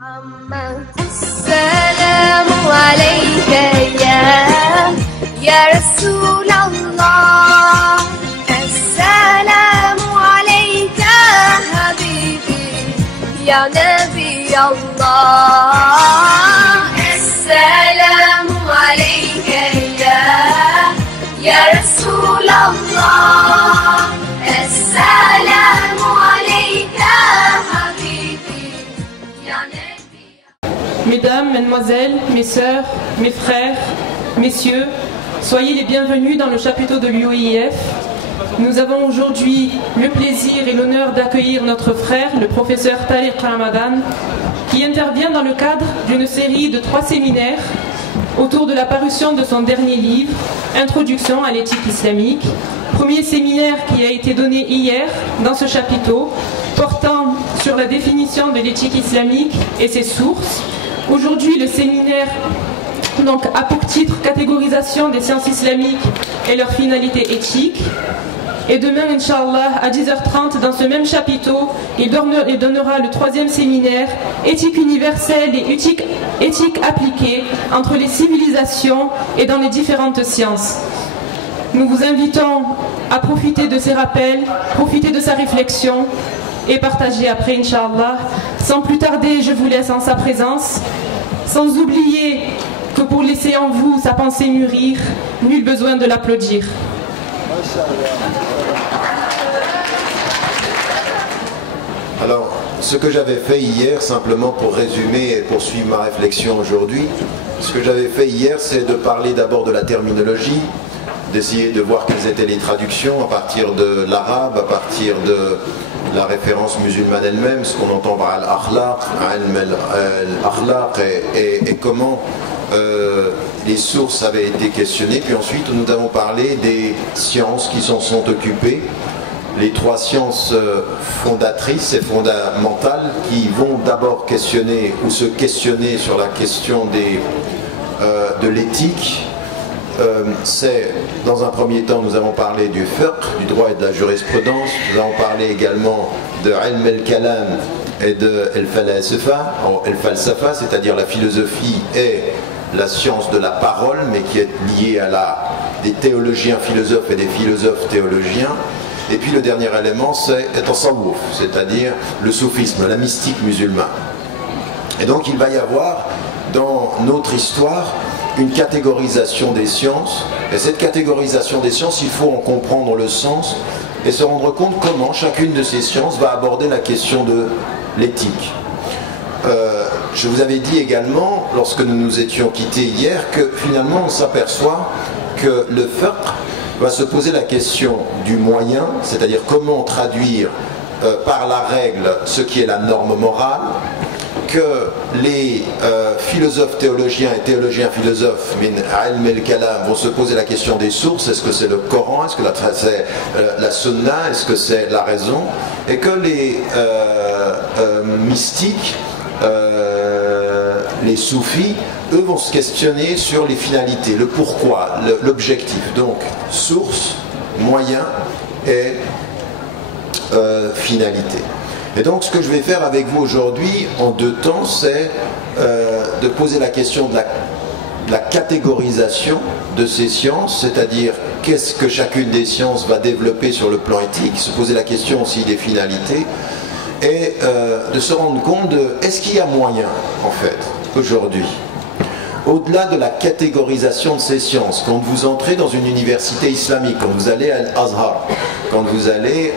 السلام عليك يا رسول الله السلام عليك حبيبي يا نبي الله السلام عليك يا رسول الله السلام عليك حبيبي يا نبي. Mesdames, Mesdemoiselles, mes sœurs, mes frères, messieurs, soyez les bienvenus dans le chapiteau de l'UOIF. Nous avons aujourd'hui le plaisir et l'honneur d'accueillir notre frère, le professeur Tariq Ramadan, qui intervient dans le cadre d'une série de 3 séminaires autour de la parution de son dernier livre, Introduction à l'éthique islamique. Premier séminaire qui a été donné hier dans ce chapiteau, portant sur la définition de l'éthique islamique et ses sources. Aujourd'hui, le séminaire donc, a pour titre Catégorisation des sciences islamiques et leur finalité éthique. Et demain, Inch'Allah, à 10h30, dans ce même chapiteau, il donnera le 3e séminaire Éthique universelle et éthique appliquée entre les civilisations et dans les différentes sciences. Nous vous invitons à profiter de ces rappels, profiter de sa réflexion et partager après, Inch'Allah. Sans plus tarder, je vous laisse en sa présence, sans oublier que pour laisser en vous sa pensée mûrir, nul besoin de l'applaudir. Alors, ce que j'avais fait hier, simplement pour résumer et poursuivre ma réflexion aujourd'hui, ce que j'avais fait hier, c'est de parler d'abord de la terminologie, d'essayer de voir quelles étaient les traductions à partir de l'arabe, à partir de la référence musulmane elle-même, ce qu'on entend par al-akhlaq et comment les sources avaient été questionnées. Puis ensuite, nous avons parlé des sciences qui s'en sont occupées, les 3 sciences fondatrices et fondamentales qui vont d'abord questionner ou se questionner sur la question de l'éthique. C'est, dans un premier temps, nous avons parlé du fiqh, du droit et de la jurisprudence. Nous avons parlé également de ilm al-kalam et de al-falsafa, c'est-à-dire la philosophie et la science de la parole, mais qui est liée à des théologiens philosophes et des philosophes théologiens. Et puis le dernier élément, c'est tasawwuf, c'est-à-dire le soufisme, la mystique musulmane. Et donc il va y avoir dans notre histoire une catégorisation des sciences, et cette catégorisation des sciences, il faut en comprendre le sens et se rendre compte comment chacune de ces sciences va aborder la question de l'éthique. Je vous avais dit également, lorsque nous nous étions quittés hier, que finalement on s'aperçoit que le fiqh va se poser la question du moyen, c'est-à-dire comment traduire par la règle ce qui est la norme morale, que les philosophes théologiens et théologiens philosophes min ilm al-kalam vont se poser la question des sources. Est-ce que c'est le Coran, est-ce que c'est la Sunna, est-ce que c'est la raison, et que les mystiques, les soufis, eux vont se questionner sur les finalités, le pourquoi, l'objectif. Donc source, moyen et finalité. Et donc ce que je vais faire avec vous aujourd'hui en 2 temps, c'est de poser la question de la catégorisation de ces sciences, c'est-à-dire qu'est-ce que chacune des sciences va développer sur le plan éthique, se poser la question aussi des finalités, et de se rendre compte de est-ce qu'il y a moyen en fait aujourd'hui, au-delà de la catégorisation de ces sciences, quand vous entrez dans une université islamique, quand vous allez à Al-Azhar, quand vous allez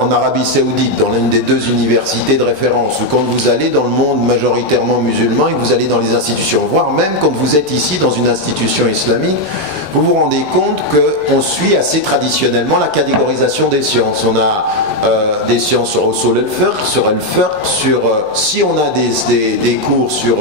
en Arabie Saoudite, dans l'une des 2 universités de référence, ou quand vous allez dans le monde majoritairement musulman et que vous allez dans les institutions, voire même quand vous êtes ici dans une institution islamique, vous vous rendez compte qu'on suit assez traditionnellement la catégorisation des sciences. On a des sciences sur Usul al-Fiqh, sur al-Fiqh, si on a des cours sur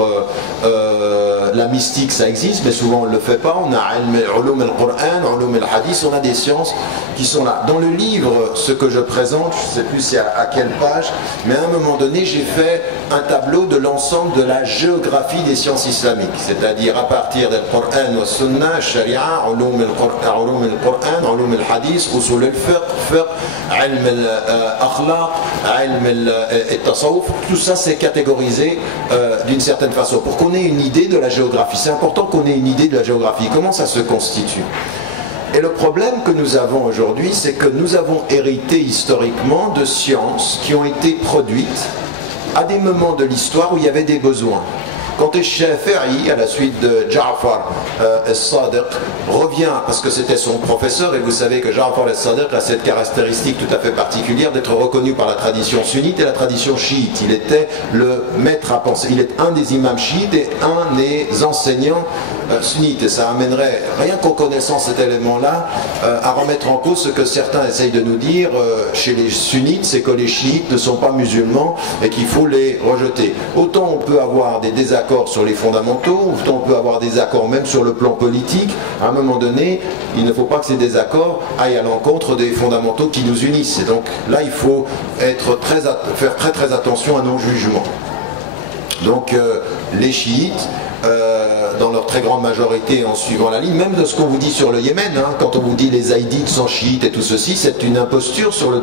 la mystique, ça existe, mais souvent on ne le fait pas. On a Ulum al-Qur'an, Ulum al-Hadith, on a des sciences qui sont là. Dans le livre, ce que je présente, je ne sais plus c'est à quelle page, mais à un moment donné, j'ai fait un tableau de l'ensemble de la géographie des sciences islamiques, c'est-à-dire à partir du Qur'an, wa Sunnah, Sharia, Ulum al-Qur'an, Ulum al-Hadith, Usul al-Fiqh, ilm al-akhlaq, ilm al-tasawuf, tout ça c'est catégorisé d'une certaine façon pour qu'on ait une idée de la géographie. C'est important qu'on ait une idée de la géographie, comment ça se constitue. Et le problème que nous avons aujourd'hui, c'est que nous avons hérité historiquement de sciences qui ont été produites à des moments de l'histoire où il y avait des besoins. Quand Shafi'i, à la suite de Ja'far al-Sadiq, revient, parce que c'était son professeur, et vous savez que Ja'far al-Sadiq a cette caractéristique tout à fait particulière d'être reconnu par la tradition sunnite et la tradition chiite. Il était le maître à penser, il est un des imams chiites et un des enseignants sunnites. Et ça amènerait, rien qu'en connaissant cet élément-là, à remettre en cause ce que certains essayent de nous dire chez les sunnites, c'est que les chiites ne sont pas musulmans et qu'il faut les rejeter. Autant on peut avoir des désaccords sur les fondamentaux, autant on peut avoir des accords même sur le plan politique. À un moment donné, il ne faut pas que ces désaccords aillent à l'encontre des fondamentaux qui nous unissent. Et donc là, il faut faire très attention à nos jugements. Donc les chiites, dans leur très grande majorité en suivant la ligne, même de ce qu'on vous dit sur le Yémen, hein, quand on vous dit les Haïdites sont chiites et tout ceci, c'est une imposture sur le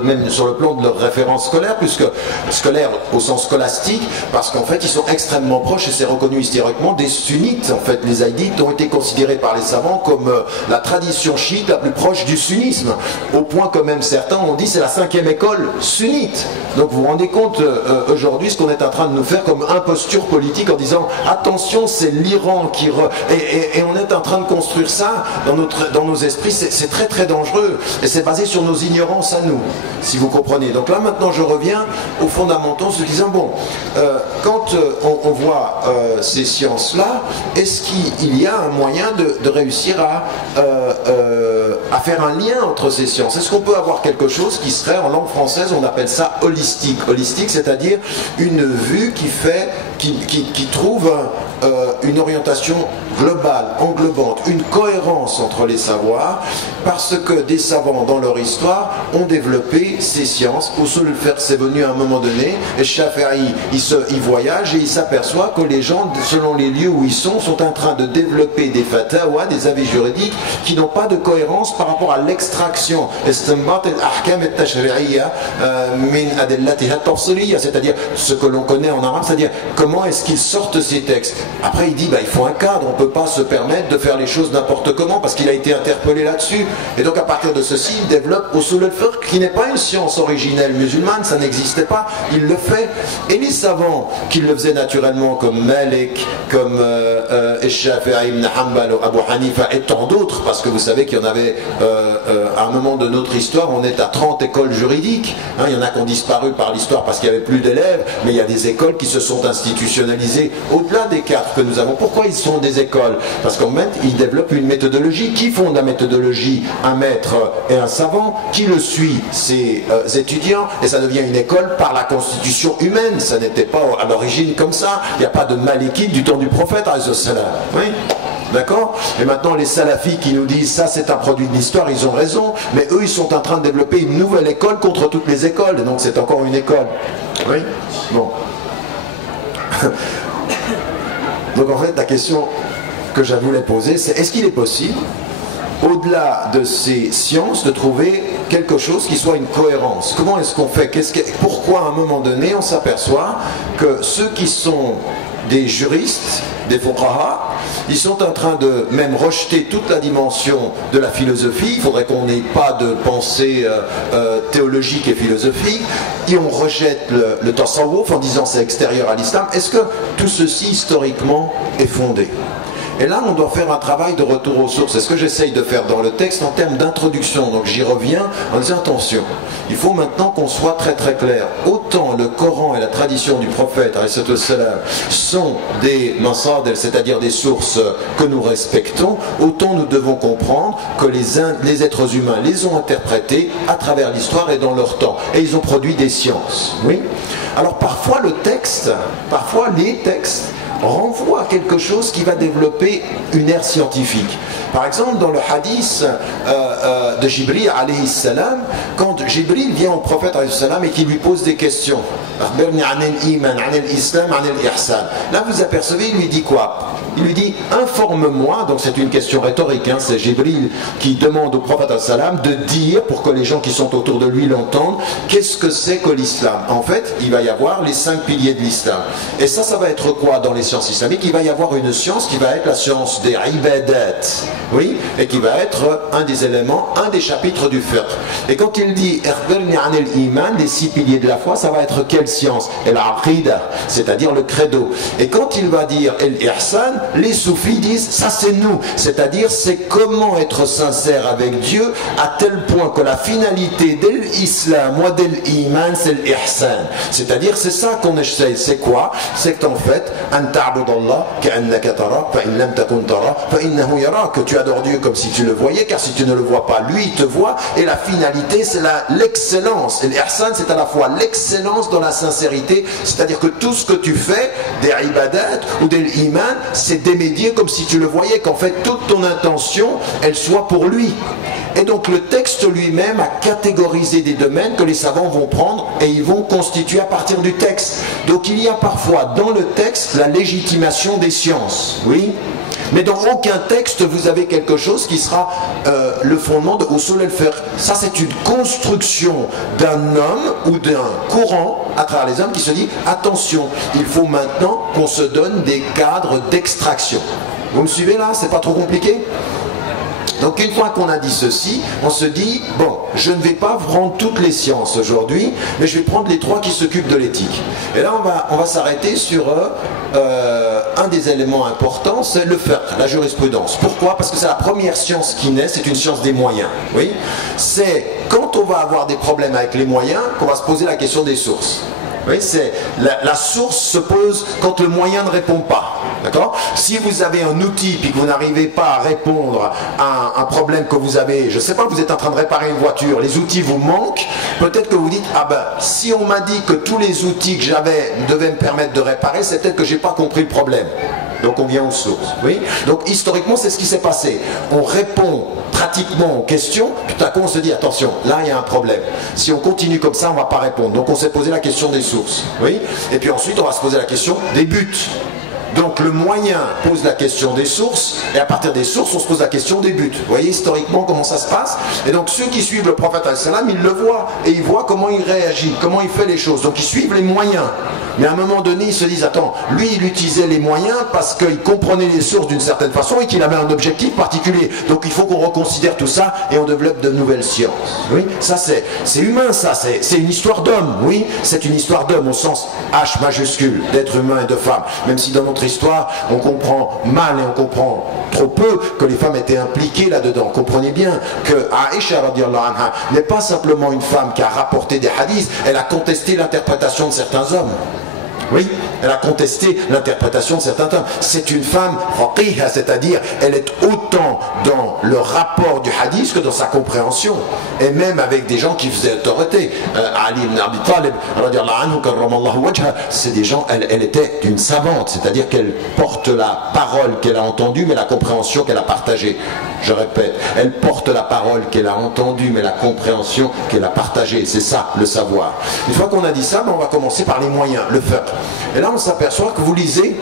plan de leur référence scolaire, puisque scolaire au sens scolastique, parce qu'en fait ils sont extrêmement proches, et c'est reconnu historiquement, des sunnites. En fait, les Haïdites ont été considérés par les savants comme la tradition chiite la plus proche du sunnisme, au point que même certains ont dit c'est la 5e école sunnite. Donc vous vous rendez compte aujourd'hui ce qu'on est en train de nous faire comme imposture politique en disant attention, c'est l'Iran qui et on est en train de construire ça dans nos esprits. C'est très dangereux et c'est basé sur nos ignorances à nous, si vous comprenez. Donc là maintenant je reviens aux fondamentaux en se disant bon, quand on voit ces sciences là, est-ce qu'il y a un moyen de réussir à faire un lien entre ces sciences? Est-ce qu'on peut avoir quelque chose qui serait, en langue française on appelle ça holistique, c'est-à-dire une vue qui trouve une orientation globale, englobante, une cohérence entre les savoirs, parce que des savants dans leur histoire ont développé ces sciences. Usul al-fiqh, c'est venu à un moment donné, et Shafi'i il voyage et il s'aperçoit que les gens, selon les lieux où ils sont en train de développer des fatawa, des avis juridiques qui n'ont pas de cohérence par rapport à l'extraction, c'est-à-dire ce que l'on connaît en arabe, c'est-à-dire comment est-ce qu'ils sortent ces textes. Après il dit il faut un cadre, on ne peut pas se permettre de faire les choses n'importe comment, parce qu'il a été interpellé là-dessus. Et donc à partir de ceci, il développe usul al-fiqh, qui n'est pas une science originelle musulmane, ça n'existait pas, il le fait. Et les savants qui le faisaient naturellement, comme Malik, comme Shafi'i ibn Hanbal, Abu Hanifa et tant d'autres, parce que vous savez qu'il y en avait à un moment de notre histoire, on est à 30 écoles juridiques, hein, il y en a qui ont disparu par l'histoire parce qu'il n'y avait plus d'élèves, mais il y a des écoles qui se sont institutionnalisées au-delà des 4 que nous avons. Pourquoi ils sont des écoles? Parce qu'en fait, ils développent une méthodologie. Qui fonde la méthodologie? Un maître et un savant. Qui le suit? Ses étudiants. Et ça devient une école par la constitution humaine. Ça n'était pas à l'origine comme ça. Il n'y a pas de malékite du temps du prophète, oui. D'accord? Et maintenant les salafis qui nous disent ça c'est un produit de l'histoire, ils ont raison, mais eux ils sont en train de développer une nouvelle école contre toutes les écoles, et donc c'est encore une école. Oui? Bon. Donc en fait la question que je voulais poser, c'est est-ce qu'il est possible, au-delà de ces sciences, de trouver quelque chose qui soit une cohérence? Comment est-ce qu'on fait? Pourquoi à un moment donné on s'aperçoit que ceux qui sont des juristes, des fuqaha, ils sont en train de même rejeter toute la dimension de la philosophie. Il faudrait qu'on n'ait pas de pensée théologique et philosophique, et on rejette le tasawwuf en disant c'est extérieur à l'islam. Est-ce que tout ceci historiquement est fondé? Et là, on doit faire un travail de retour aux sources. C'est ce que j'essaye de faire dans le texte en termes d'introduction. Donc j'y reviens en disant attention, il faut maintenant qu'on soit très clair. Autant le Coran et la tradition du prophète sont des masadel, c'est-à-dire des sources que nous respectons, autant nous devons comprendre que les êtres humains les ont interprétés à travers l'histoire et dans leur temps. Et ils ont produit des sciences. Oui. Alors parfois les textes renvoie à quelque chose qui va développer une ère scientifique. Par exemple, dans le hadith de Jibril alayhi salam, quand Jibril vient au prophète alayhi salam et qu'il lui pose des questions, là vous apercevez, il lui dit quoi? Il lui dit informe-moi, donc c'est une question rhétorique, hein, c'est Jibril qui demande au prophète alayhi salam de dire, pour que les gens qui sont autour de lui l'entendent, qu'est-ce que c'est que l'islam. En fait, il va y avoir les 5 piliers de l'islam. Et ça va être quoi dans les sciences islamiques? Il va y avoir une science qui va être la science des ibadat, oui, et qui va être un des éléments, un des chapitres du fiqh. Et quand il dit les 6 piliers de la foi, ça va être quelle science? Al-aqida, c'est-à-dire le credo. Et quand il va dire al-ihsan, les soufis disent ça c'est nous, c'est-à-dire c'est comment être sincère avec Dieu à tel point que la finalité de l'islam ou de l'iman c'est l'ihsan, c'est-à-dire c'est ça qu'on essaye. C'est quoi? C'est qu'en fait que tu adores Dieu comme si tu le voyais, car si tu ne le vois pas, lui il te voit, et la finalité c'est l'excellence. Et l'ihsan c'est à la fois l'excellence dans la sincérité, c'est-à-dire que tout ce que tu fais des ibadat ou de l'iman, c'est démédier comme si tu le voyais, qu'en fait toute ton intention elle soit pour lui. Et donc le texte lui-même a catégorisé des domaines que les savants vont prendre et ils vont constituer à partir du texte. Donc il y a parfois dans le texte la légitimation des sciences, oui, mais dans aucun texte vous avez quelque chose qui sera le fondement de usul al-fiqh. Ça c'est une construction d'un homme ou d'un courant à travers les hommes qui se dit attention, il faut maintenant qu'on se donne des cadres d'extraction. Vous me suivez là? C'est pas trop compliqué? Donc une fois qu'on a dit ceci, on se dit, bon, je ne vais pas prendre toutes les sciences aujourd'hui, mais je vais prendre les 3 qui s'occupent de l'éthique. Et là, on va s'arrêter sur un des éléments importants, c'est le fiqh, la jurisprudence. Pourquoi? Parce que c'est la première science qui naît, c'est une science des moyens. Oui, c'est quand on va avoir des problèmes avec les moyens qu'on va se poser la question des sources. Oui, c'est la source se pose quand le moyen ne répond pas. D'accord? Si vous avez un outil puis que vous n'arrivez pas à répondre à un problème que vous avez, je ne sais pas, vous êtes en train de réparer une voiture, les outils vous manquent, peut-être que vous dites, ah ben, si on m'a dit que tous les outils que j'avais devaient me permettre de réparer, c'est peut-être que j'ai pas compris le problème. Donc on vient aux sources. Oui? Donc historiquement, c'est ce qui s'est passé. On répond pratiquement aux questions, tout à coup on se dit attention, là il y a un problème. Si on continue comme ça, on ne va pas répondre. Donc on s'est posé la question des sources. Oui? Et puis ensuite on va se poser la question des buts. Donc le moyen pose la question des sources, et à partir des sources, on se pose la question des buts. Vous voyez historiquement comment ça se passe? Et donc ceux qui suivent le prophète al-salam, ils le voient, et ils voient comment il réagit, comment il fait les choses. Donc ils suivent les moyens. Mais à un moment donné, ils se disent, attends, lui il utilisait les moyens parce qu'il comprenait les sources d'une certaine façon et qu'il avait un objectif particulier. Donc il faut qu'on reconsidère tout ça et on développe de nouvelles sciences. Oui, ça c'est humain, ça, c'est une histoire d'homme, oui, c'est une histoire d'homme au sens H majuscule, d'être humain et de femme. Même si dans notre histoire, on comprend mal et on comprend trop peu que les femmes étaient impliquées là-dedans. Comprenez bien que Aïcha radiallahu anha n'est pas simplement une femme qui a rapporté des hadiths, elle a contesté l'interprétation de certains hommes. Oui, elle a contesté l'interprétation de certains hommes. C'est une femme faqiha, c'est-à-dire elle est autant dans le rapport du hadith que dans sa compréhension. Et même avec des gens qui faisaient autorité. Ali ibn Abi Talib, c'est des gens, elle était une savante, c'est-à-dire qu'elle porte la parole qu'elle a entendue, mais la compréhension qu'elle a partagée. Je répète, elle porte la parole qu'elle a entendue, mais la compréhension qu'elle a partagée. C'est ça, le savoir. Une fois qu'on a dit ça, on va commencer par les moyens, le fiqh. Et là, on s'aperçoit que vous lisez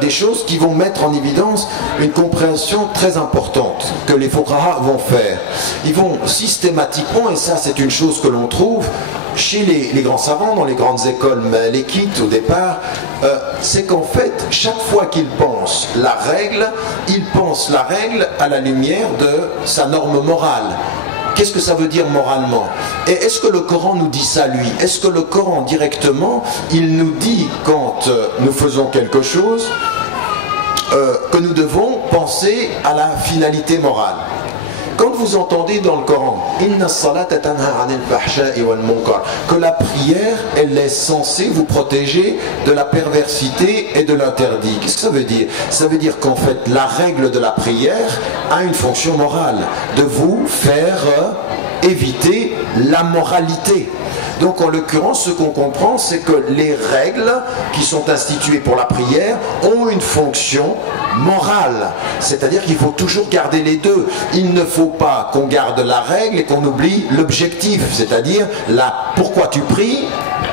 des choses qui vont mettre en évidence une compréhension très importante que les fuqaha vont faire. Ils vont systématiquement, et ça c'est une chose que l'on trouve chez les grands savants, dans les grandes écoles malikites au départ, c'est qu'en fait, chaque fois qu'ils pensent la règle, ils pensent la règle à la lumière de sa norme morale. Qu'est-ce que ça veut dire moralement? Et est-ce que le Coran nous dit ça, lui? Est-ce que le Coran, directement, il nous dit, quand nous faisons quelque chose, que nous devons penser à la finalité morale? Quand vous entendez dans le Coran que la prière, elle est censée vous protéger de la perversité et de l'interdit, qu'est-ce que ça veut dire? Ça veut dire qu'en fait la règle de la prière a une fonction morale, de vous faire éviter la moralité. Donc en l'occurrence, ce qu'on comprend, c'est que les règles qui sont instituées pour la prière ont une fonction morale. C'est-à-dire qu'il faut toujours garder les deux. Il ne faut pas qu'on garde la règle et qu'on oublie l'objectif, c'est-à-dire pourquoi tu pries,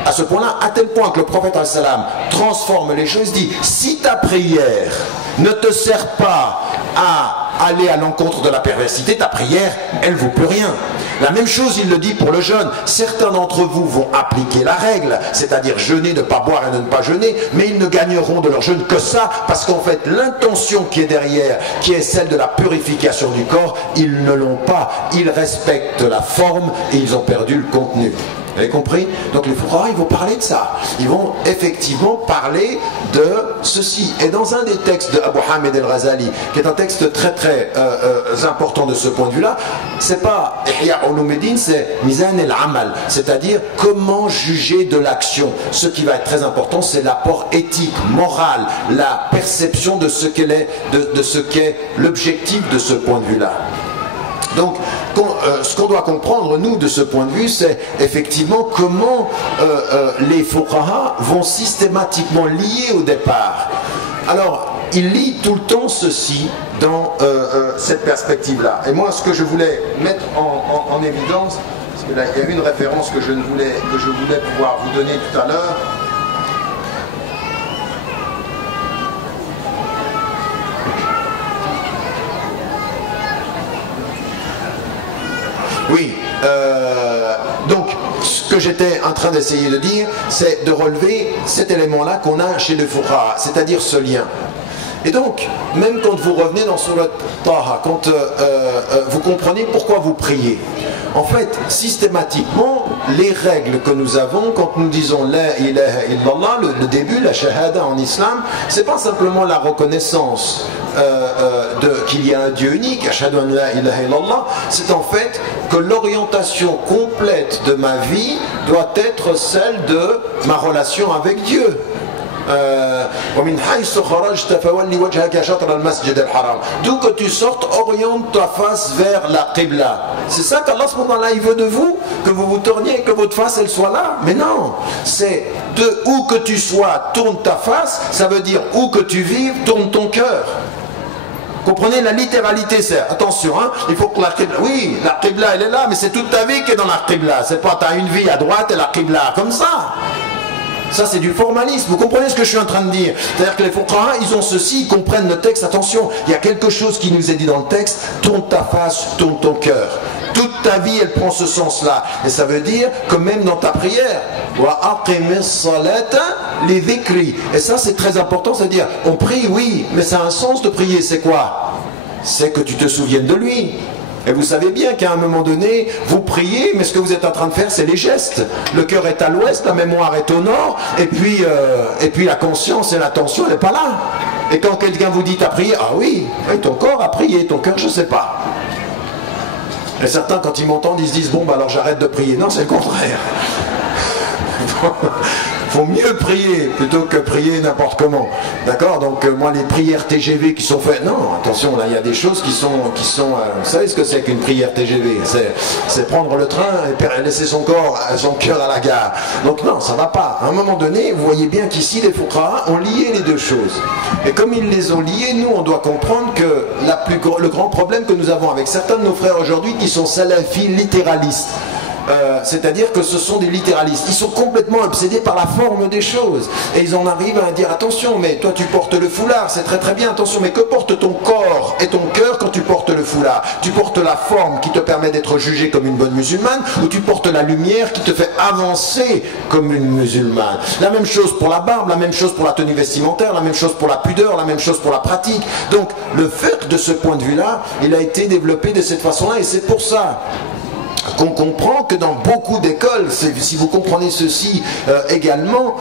à ce point-là, à tel point que le prophète al-salam transforme les choses, dit, si ta prière ne te sert pas à aller à l'encontre de la perversité, ta prière, elle ne vaut plus rien. La même chose, il le dit pour le jeûne. Certains d'entre vous vont appliquer la règle, c'est-à-dire jeûner, ne pas boire et ne pas jeûner, mais ils ne gagneront de leur jeûne que ça, parce qu'en fait, l'intention qui est derrière, qui est celle de la purification du corps, ils ne l'ont pas. Ils respectent la forme et ils ont perdu le contenu. Vous avez compris? Donc les fuqaha, ils vont parler de ça. Ils vont effectivement parler de ceci. Et dans un des textes de Abu Hamid al-Ghazali, qui est un texte très très important de ce point de vue-là, c'est pas Ihya Ulumuddin, c'est Mizan al-Amal, c'est-à-dire comment juger de l'action. Ce qui va être très important, c'est l'apport éthique, moral, la perception de ce qu'est l'objectif de ce point de vue-là. Donc, ce qu'on doit comprendre, nous, de ce point de vue, c'est effectivement comment les fuqaha vont systématiquement lier au départ. Alors, il lit tout le temps ceci dans cette perspective-là. Et moi, ce que je voulais mettre en évidence, parce que là, il y a une référence que je voulais pouvoir vous donner tout à l'heure. Oui, donc ce que j'étais en train d'essayer de dire, c'est de relever cet élément-là qu'on a chez le fuqaha, c'est-à-dire ce lien. Et donc, même quand vous revenez dans Surat Taha, quand vous comprenez pourquoi vous priez, en fait, systématiquement, les règles que nous avons quand nous disons La ilaha illallah, le début, la shahada en islam, c'est pas simplement la reconnaissance qu'il y a un Dieu unique, ashhadu an la ilaha illallah, c'est en fait que l'orientation complète de ma vie doit être celle de ma relation avec Dieu. D'où que tu sortes, oriente ta face vers la Qibla. C'est ça qu'Allah il veut de vous, que vous vous tourniez et que votre face elle soit là. Mais non, c'est de où que tu sois, tourne ta face, ça veut dire où que tu vives, tourne ton cœur. Comprenez la littéralité, c'est attention, hein, il faut que la Qibla, oui, la Qibla elle est là, mais c'est toute ta vie qui est dans la Qibla. C'est pas t'as une vie à droite et la Qibla comme ça. Ça c'est du formalisme, vous comprenez ce que je suis en train de dire? C'est-à-dire que les fuqaha, ils ont ceci, ils comprennent le texte, attention, il y a quelque chose qui nous est dit dans le texte, tourne ta face, tourne ton cœur. Toute ta vie, elle prend ce sens-là. Et ça veut dire que même dans ta prière, et ça c'est très important, c'est-à-dire, on prie, oui, mais ça a un sens de prier, c'est quoi? C'est que tu te souviennes de lui. Et vous savez bien qu'à un moment donné, vous priez, mais ce que vous êtes en train de faire, c'est les gestes. Le cœur est à l'ouest, la mémoire est au nord, et puis la conscience et l'attention, elle n'est pas là. Et quand quelqu'un vous dit, t'as prié, ah oui, ton corps a prié, ton cœur, je ne sais pas. Et certains, quand ils m'entendent, ils se disent, bon, bah alors j'arrête de prier. Non, c'est le contraire. Faut mieux prier plutôt que prier n'importe comment. D'accord? Donc moi les prières TGV qui sont faites, non, attention, là il y a des choses qui sont vous savez ce que c'est qu'une prière TGV? C'est prendre le train et laisser son cœur à la gare. Donc non, ça va pas. À un moment donné, vous voyez bien qu'ici les fuqaha ont lié les deux choses. Et comme ils les ont liées, nous on doit comprendre que le grand problème que nous avons avec certains de nos frères aujourd'hui qui sont salafis littéralistes. C'est-à-dire que ce sont des littéralistes. Ils sont complètement obsédés par la forme des choses. Et ils en arrivent à dire, attention, mais toi tu portes le foulard, c'est très très bien, attention, mais que porte ton corps et ton cœur quand tu portes le foulard? Tu portes la forme qui te permet d'être jugé comme une bonne musulmane, ou tu portes la lumière qui te fait avancer comme une musulmane? La même chose pour la barbe, la même chose pour la tenue vestimentaire, la même chose pour la pudeur, la même chose pour la pratique. Donc le fiqh de ce point de vue-là, il a été développé de cette façon-là, et c'est pour ça qu'on comprend que dans beaucoup d'écoles, si vous comprenez ceci également,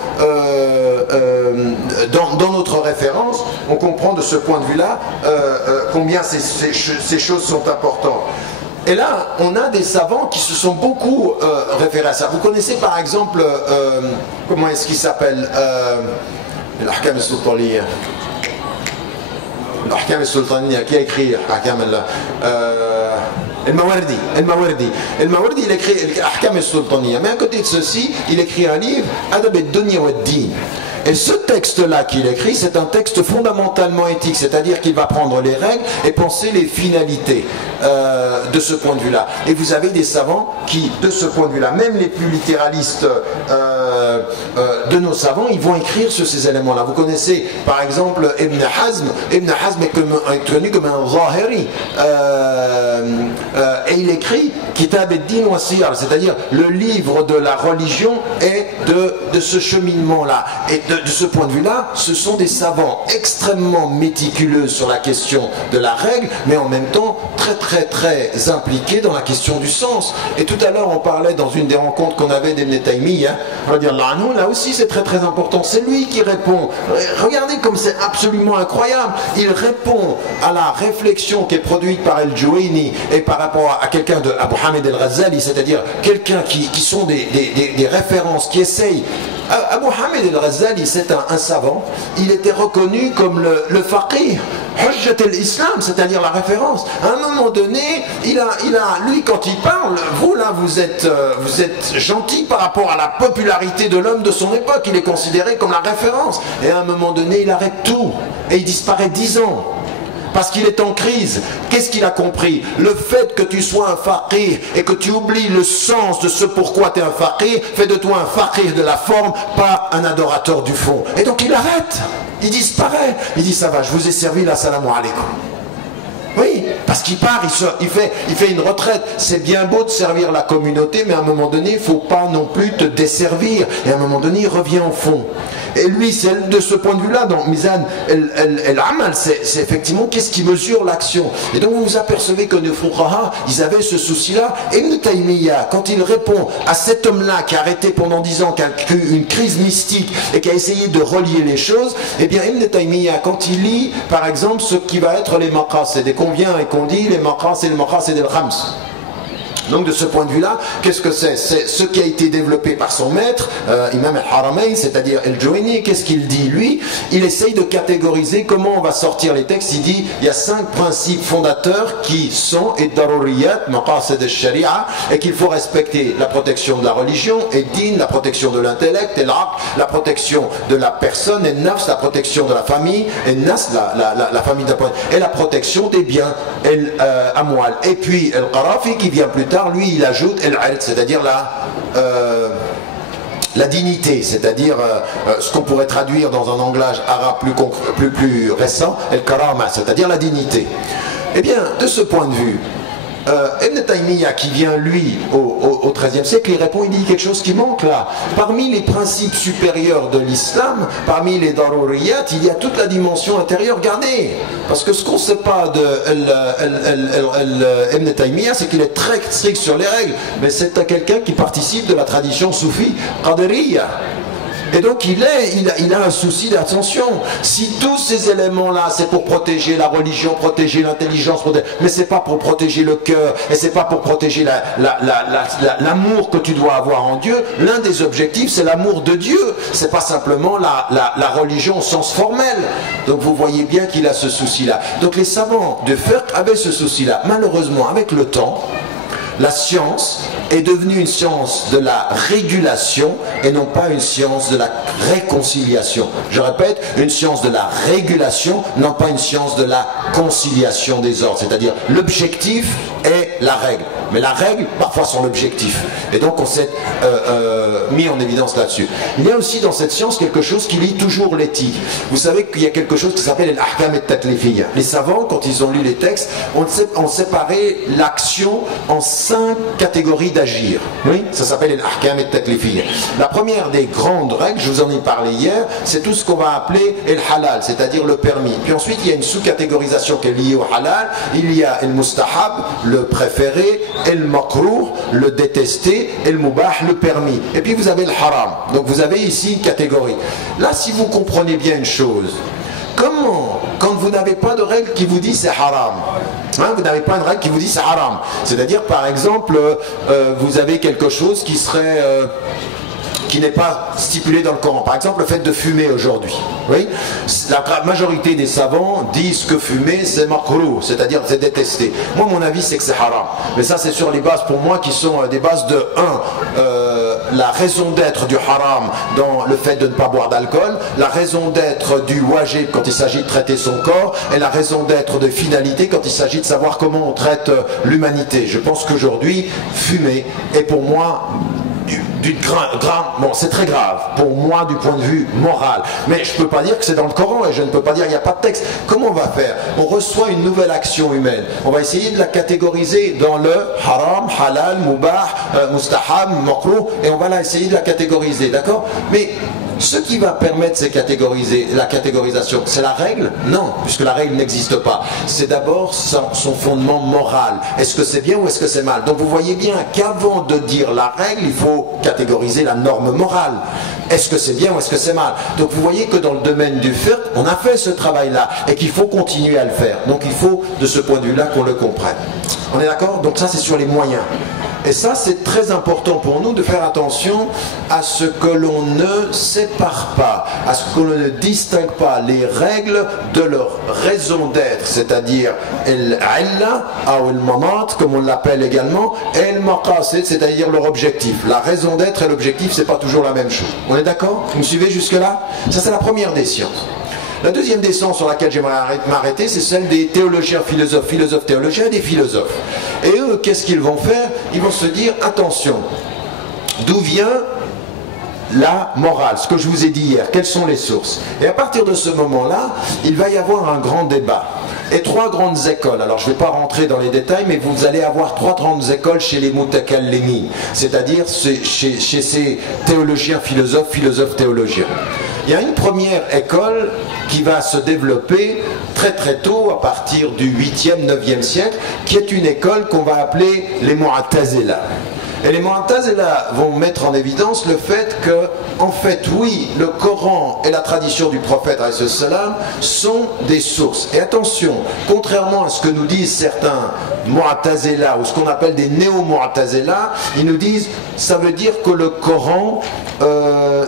dans notre référence, on comprend de ce point de vue-là combien ces choses sont importantes. Et là, on a des savants qui se sont beaucoup référés à ça. Vous connaissez par exemple, comment est-ce qu'il s'appelle, l'Ahkam al-Sultaniyya. L'Ahkam al-Sultaniyya, qui a écrit l'Ahkam al El-Mawardi. El-Mawardi, il écrit Ahkam al-Sultaniya. Mais à côté de ceci, il écrit un livre, Adab al-Dunya wa-d-Din. Et ce texte-là qu'il écrit, c'est un texte fondamentalement éthique, c'est-à-dire qu'il va prendre les règles et penser les finalités de ce point de vue-là. Et vous avez des savants qui, de ce point de vue-là, même les plus littéralistes de nos savants, ils vont écrire sur ces éléments-là. Vous connaissez, par exemple, Ibn Hazm. Ibn Hazm est connu comme un Zahiri. Et il écrit Kitab ad-Din wa Siyar, c'est-à-dire le livre de la religion et de ce cheminement-là. Et de ce point de vue-là, ce sont des savants extrêmement méticuleux sur la question de la règle, mais en même temps très impliqués dans la question du sens. Et tout à l'heure, on parlait dans une des rencontres qu'on avait d'Ibn Taymiyyah, là aussi c'est très important. C'est lui qui répond. Regardez comme c'est absolument incroyable. Il répond à la réflexion qui est produite par El-Juwayni et par rapport à quelqu'un de Abu Hamid El-Ghazali, c'est-à-dire quelqu'un qui sont des références, qui essayent. Abu Hamid El-Ghazali, c'est un savant. Il était reconnu comme le faqih, Hujjat al-Islam, c'est-à-dire la référence. À un moment donné, lui, quand il parle, vous là, vous êtes gentil par rapport à la popularité de l'homme de son époque. Il est considéré comme la référence. Et à un moment donné, il arrête tout. Et il disparaît 10 ans. Parce qu'il est en crise. Qu'est-ce qu'il a compris? Le fait que tu sois un faqih et que tu oublies le sens de ce pourquoi tu es un faqih fait de toi un faqih de la forme, pas un adorateur du fond. Et donc il arrête, il disparaît. Il dit ça va, je vous ai servi, la salam alaikum. Oui, parce qu'il part, il fait une retraite. C'est bien beau de servir la communauté, mais à un moment donné, il ne faut pas non plus te desservir. Et à un moment donné, il revient au fond. Et lui, c'est de ce point de vue-là, dans Mizan el-Amal, c'est effectivement qu'est-ce qui mesure l'action. Et donc vous vous apercevez que les Fuqaha, ils avaient ce souci-là. Et Ibn Taymiyyah, quand il répond à cet homme-là qui a arrêté pendant 10 ans, qui a eu une crise mystique et qui a essayé de relier les choses, eh bien Ibn Taymiyyah, quand il lit, par exemple, ce qui va être les maqasid, et qu'on vient et qu'on dit les maqasid et al-khams. Donc de ce point de vue-là, qu'est-ce que c'est? C'est ce qui a été développé par son maître, Imam al-Haramayn, c'est-à-dire El-Juwayni. Qu'est-ce qu'il dit lui? Il essaye de catégoriser comment on va sortir les textes. Il dit, il y a 5 principes fondateurs qui sont Id-Daruriyat, Maqasid al-Sharia, et qu'il faut respecter la protection de la religion, et Din, la protection de l'intellect, et l'Aql, la protection de la personne, et Nafs, la protection de la famille, et Nas, la famille d'un point, et la protection des biens, Amwal. Et puis El-Qarafi qui vient plus tard, lui il ajoute el-'ird, c'est-à-dire la dignité, c'est-à-dire ce qu'on pourrait traduire dans un langage arabe plus récent, el-karama, c'est-à-dire la dignité. Eh bien, de ce point de vue, Ibn Taymiyyah qui vient lui au XIIIe siècle, il répond, il dit quelque chose qui manque là. Parmi les principes supérieurs de l'islam, parmi les daruriyat, il y a toute la dimension intérieure. Regardez, parce que ce qu'on ne sait pas de Ibn Taymiyyah, c'est qu'il est très strict sur les règles, mais c'est quelqu'un qui participe de la tradition soufie Qadiriyya. Et donc il a un souci d'attention. Si tous ces éléments-là, c'est pour protéger la religion, protéger l'intelligence, mais c'est pas pour protéger le cœur, et c'est pas pour protéger l'amour que tu dois avoir en Dieu. L'un des objectifs, c'est l'amour de Dieu. C'est pas simplement la religion au sens formel. Donc vous voyez bien qu'il a ce souci-là. Donc les savants de fiqh avaient ce souci-là. Malheureusement, avec le temps, la science est devenue une science de la régulation et non pas une science de la réconciliation. Je répète, une science de la régulation, non pas une science de la conciliation des ordres. C'est-à-dire l'objectif est la règle. Mais la règle, parfois, sont l'objectif. Et donc, on s'est mis en évidence là-dessus. Il y a aussi dans cette science quelque chose qui lie toujours l'éthique. Vous savez qu'il y a quelque chose qui s'appelle l'ahkam et-taklifiyya. Les savants, quand ils ont lu les textes, ont séparé l'action en 5 catégories d'agir. Oui, ça s'appelle l'ahkam et-taklifiyya. La première des grandes règles, je vous en ai parlé hier, c'est tout ce qu'on va appeler el-halal, c'est-à-dire le permis. Puis ensuite, il y a une sous-catégorisation qui est liée au halal. Il y a el-mustahab, le préféré, el-makruh, le détesté, el-mubah, le permis. Et puis vous avez le haram. Donc vous avez ici une catégorie. Là, si vous comprenez bien une chose, comment, quand vous n'avez pas de règle qui vous dit c'est haram, hein, vous n'avez pas une règle qui vous dit c'est haram, c'est-à-dire par exemple, vous avez quelque chose qui serait qui n'est pas stipulé dans le Coran. Par exemple, le fait de fumer aujourd'hui. Oui, la majorité des savants disent que fumer c'est makruh, c'est-à-dire c'est détesté. Moi, mon avis, c'est que c'est haram. Mais ça, c'est sur les bases pour moi qui sont des bases de 1. La raison d'être du haram dans le fait de ne pas boire d'alcool, la raison d'être du wajib quand il s'agit de traiter son corps, et la raison d'être de finalité quand il s'agit de savoir comment on traite l'humanité. Je pense qu'aujourd'hui, fumer est pour moi bon, c'est très grave pour moi du point de vue moral, mais je ne peux pas dire que c'est dans le Coran et je ne peux pas dire qu'il n'y a pas de texte. Comment on va faire? On reçoit une nouvelle action humaine, on va essayer de la catégoriser dans le haram, halal, mubah, mustahab, makruh, et on va essayer de la catégoriser, d'accord? Mais ce qui va permettre la catégorisation, c'est la règle? Non, puisque la règle n'existe pas. C'est d'abord son fondement moral. Est-ce que c'est bien ou est-ce que c'est mal? Donc vous voyez bien qu'avant de dire la règle, il faut catégoriser la norme morale. Est-ce que c'est bien ou est-ce que c'est mal? Donc vous voyez que dans le domaine du fiqh, on a fait ce travail-là et qu'il faut continuer à le faire. Donc il faut, de ce point de vue-là, qu'on le comprenne. On est d'accord? Donc ça, c'est sur les moyens. Et ça, c'est très important pour nous de faire attention à ce que l'on ne sépare pas, à ce que l'on ne distingue pas les règles de leur raison d'être, c'est-à-dire el-illa ou el-manat, comme on l'appelle également, et el-maqasid, c'est-à-dire leur objectif. La raison d'être et l'objectif, c'est pas toujours la même chose. On est d'accord? Vous me suivez jusque-là? Ça, c'est la première des sciences. La deuxième des sciences sur laquelle j'aimerais m'arrêter, c'est celle des théologiens, philosophes théologiens et des philosophes. Et eux, qu'est-ce qu'ils vont faire? Ils vont se dire, attention, d'où vient la morale, ce que je vous ai dit hier, quelles sont les sources? Et à partir de ce moment-là, il va y avoir un grand débat. Et 3 grandes écoles, alors je ne vais pas rentrer dans les détails, mais vous allez avoir 3 grandes écoles chez les mutakallimin, c'est-à-dire chez ces théologiens, philosophes théologiens. Il y a une première école qui va se développer très très tôt, à partir du 8e, 9e siècle, qui est une école qu'on va appeler les Mu'tazila. Et les Mu'tazila vont mettre en évidence le fait que, en fait, oui, le Coran et la tradition du prophète salam sont des sources. Et attention, contrairement à ce que nous disent certains Mu'tazila ou ce qu'on appelle des néo-Mu'tazila, ils nous disent ça veut dire que le Coran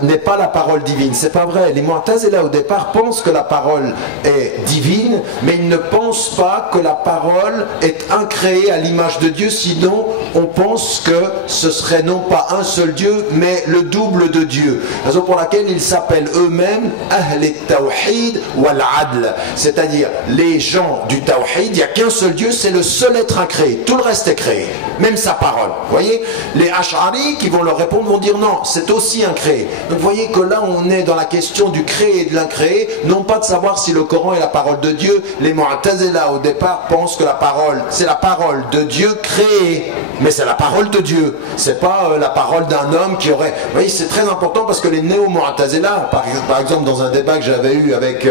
n'est pas la parole divine. C'est pas vrai. Les Mu'tazila au départ pensent que la parole est divine, mais ils ne pensent pas que la parole est incréée à l'image de Dieu, sinon on pense que ce serait non pas un seul Dieu, mais le double de Dieu. Raison pour laquelle ils s'appellent eux-mêmes Ahl al-Tawhid wal-Adl, c'est-à-dire les gens du Tawhid, il n'y a qu'un seul Dieu, c'est le seul être incréé. Tout le reste est créé, même sa parole. Vous voyez, les Ash'ari qui vont leur répondre vont dire non, c'est aussi incréé. Donc vous voyez que là on est dans la question du créé et de l'incréé, non pas de savoir si le Coran est la parole de Dieu. Les Mu'tazila au départ pensent que la parole, c'est la parole de Dieu créée, mais c'est la parole de Dieu. C'est pas la parole d'un homme qui aurait... Vous voyez, c'est très important parce que les néo-Mu'tazila, par exemple dans un débat que j'avais eu avec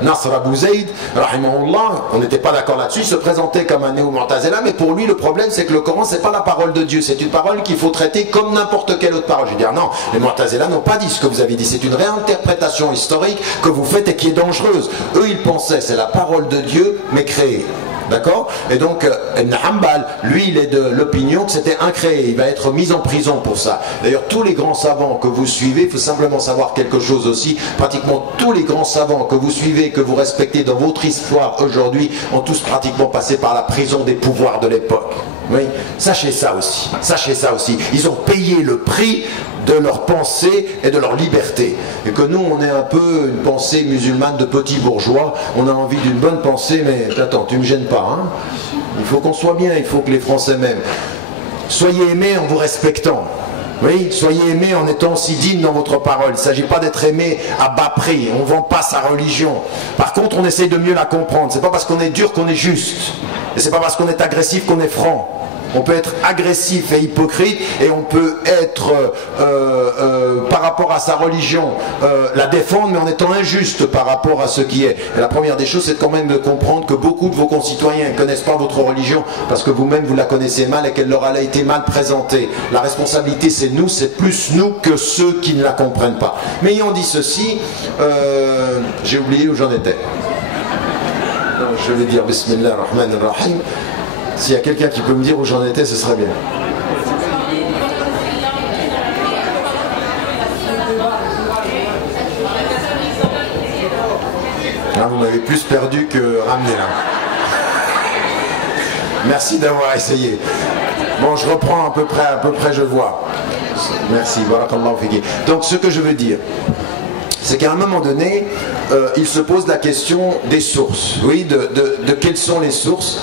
Nasr Abu Zayd, rahimahullah, on n'était pas d'accord là-dessus, il se présentait comme un néo-Mu'tazila, mais pour lui le problème c'est que le Coran c'est pas la parole de Dieu, c'est une parole qu'il faut traiter comme n'importe quelle autre parole. Je veux dire non, les Mu'tazila n'ont pas dit ce que vous avez dit, c'est une réinterprétation historique que vous faites et qui est dangereuse. Eux ils pensaient c'est la parole de Dieu mais créée. D'accord? Et donc, Ibn Hanbal, lui, il est de l'opinion que c'était incréé. Il va être mis en prison pour ça. D'ailleurs, tous les grands savants que vous suivez, il faut simplement savoir quelque chose aussi. Pratiquement tous les grands savants que vous suivez, que vous respectez dans votre histoire aujourd'hui, ont tous pratiquement passé par la prison des pouvoirs de l'époque. Oui, sachez ça aussi. Sachez ça aussi. Ils ont payé le prix de leur pensée et de leur liberté. Et que nous, on est un peu une pensée musulmane de petits bourgeois. On a envie d'une bonne pensée, mais attends, tu me gênes pas. Hein, il faut qu'on soit bien, il faut que les Français m'aiment. Soyez aimés en vous respectant. Oui, soyez aimés en étant aussi dignes dans votre parole. Il ne s'agit pas d'être aimé à bas prix. On ne vend pas sa religion. Par contre, on essaye de mieux la comprendre. C'est pas parce qu'on est dur qu'on est juste. Et c'est pas parce qu'on est agressif qu'on est franc. On peut être agressif et hypocrite et on peut être par rapport à sa religion la défendre mais en étant injuste par rapport à ce qui est. Et la première des choses c'est quand même de comprendre que beaucoup de vos concitoyens ne connaissent pas votre religion parce que vous-même vous la connaissez mal et qu'elle leur a été mal présentée. La responsabilité c'est nous, c'est plus nous que ceux qui ne la comprennent pas. Mais ayant dit ceci, j'ai oublié où j'en étais. Je vais dire Bismillah ar-Rahman ar-Rahim. S'il y a quelqu'un qui peut me dire où j'en étais, ce serait bien. m'avez plus perdu que ramené là. Merci d'avoir essayé. Bon, je reprends à peu près je vois. Merci, barakallahu fiki. Donc ce que je veux dire, c'est qu'à un moment donné, il se pose la question des sources. Oui, de quelles sont les sources.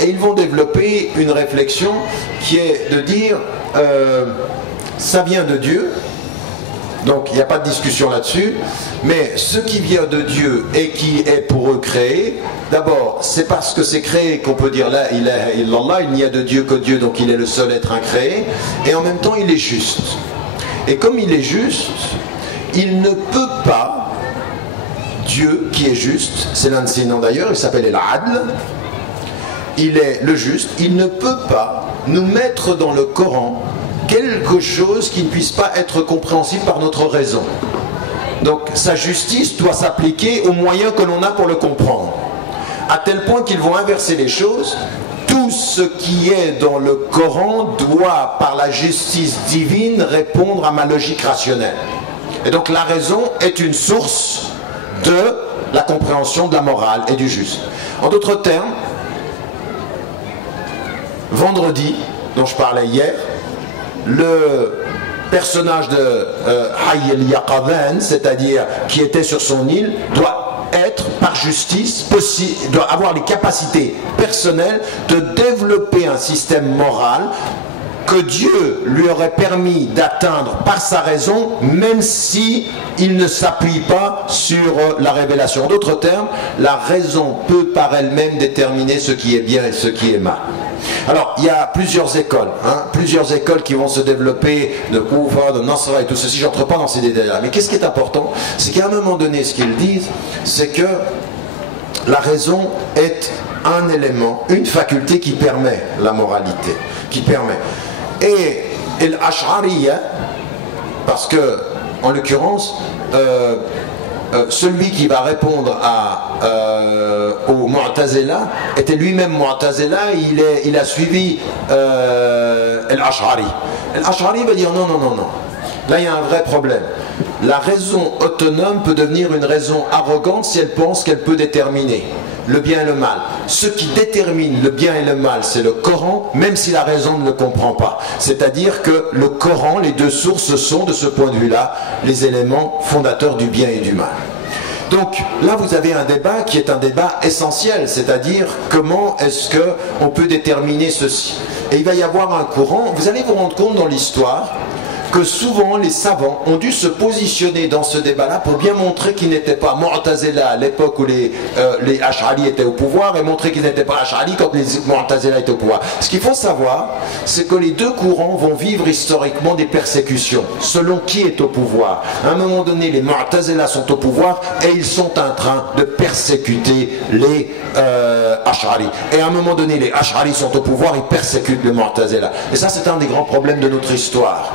Et ils vont développer une réflexion qui est de dire, ça vient de Dieu. Donc il n'y a pas de discussion là-dessus, mais ce qui vient de Dieu et qui est pour eux créé, d'abord c'est parce que c'est créé qu'on peut dire là, ilaha illallah, il n'y a de Dieu que Dieu, donc il est le seul être incréé, et en même temps il est juste. Et comme il est juste, il ne peut pas, Dieu qui est juste, c'est l'un de ses noms d'ailleurs, il s'appelle El-Adl, il est le juste, il ne peut pas nous mettre dans le Coran quelque chose qui ne puisse pas être compréhensible par notre raison. Donc sa justice doit s'appliquer aux moyens que l'on a pour le comprendre. À tel point qu'ils vont inverser les choses. Tout ce qui est dans le Coran doit, par la justice divine, répondre à ma logique rationnelle. Et donc la raison est une source de la compréhension de la morale et du juste. En d'autres termes, vendredi, dont je parlais hier, le personnage de Hayy el-Yaqadhan, c'est-à-dire qui était sur son île, doit être par justice doit avoir les capacités personnelles de développer un système moral que Dieu lui aurait permis d'atteindre par sa raison, même si il ne s'appuie pas sur la révélation. En d'autres termes, la raison peut par elle-même déterminer ce qui est bien et ce qui est mal. Alors, il y a plusieurs écoles qui vont se développer, de Koufa, de Nasra et tout ceci, je n'entre pas dans ces détails-là. Mais qu'est-ce qui est important? C'est qu'à un moment donné, ce qu'ils disent, c'est que la raison est un élément, une faculté qui permet la moralité, qui permet. Et l'Ash'ariya, parce que, en l'occurrence, celui qui va répondre au Mu'tazila était lui-même Mu'tazila, il a suivi l'Ash'ari. L'Ash'ari va dire non. Là il y a un vrai problème. La raison autonome peut devenir une raison arrogante si elle pense qu'elle peut déterminer le bien et le mal. Ce qui détermine le bien et le mal, c'est le Coran, même si la raison ne le comprend pas. C'est-à-dire que le Coran, les deux sources sont, de ce point de vue-là, les éléments fondateurs du bien et du mal. Donc là, vous avez un débat qui est un débat essentiel, c'est-à-dire comment est-ce qu'on peut déterminer ceci. Et il va y avoir un courant, vous allez vous rendre compte dans l'histoire, que souvent les savants ont dû se positionner dans ce débat-là pour bien montrer qu'ils n'étaient pas Mu'tazila à l'époque où les Ash'ari étaient au pouvoir et montrer qu'ils n'étaient pas Ash'ari quand les Mu'tazila étaient au pouvoir. Ce qu'il faut savoir, c'est que les deux courants vont vivre historiquement des persécutions selon qui est au pouvoir. À un moment donné, les Mu'tazila sont au pouvoir et ils sont en train de persécuter les Ash'ari. Et à un moment donné, les Ash'ari sont au pouvoir, ils persécutent les Mu'tazila. Et ça, c'est un des grands problèmes de notre histoire.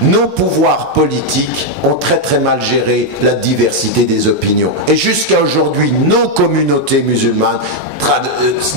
Nos pouvoirs politiques ont très mal géré la diversité des opinions. Et jusqu'à aujourd'hui, nos communautés musulmanes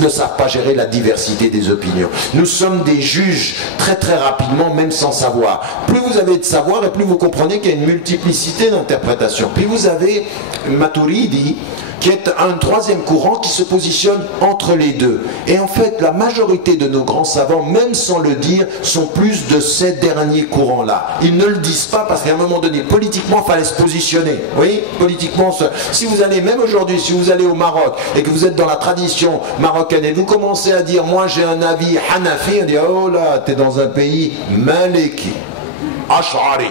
ne savent pas gérer la diversité des opinions. Nous sommes des juges très rapidement, même sans savoir. Plus vous avez de savoir et plus vous comprenez qu'il y a une multiplicité d'interprétations. Puis vous avez Maturidi, qui est un troisième courant qui se positionne entre les deux. Et en fait, la majorité de nos grands savants, même sans le dire, sont plus de ces derniers courants-là. Ils ne le disent pas parce qu'à un moment donné, politiquement, il fallait se positionner. Oui, politiquement, si vous allez, même aujourd'hui, si vous allez au Maroc et que vous êtes dans la tradition marocaine et vous commencez à dire, moi j'ai un avis Hanafi, on dit, oh là, t'es dans un pays Maliki, Ash'ari.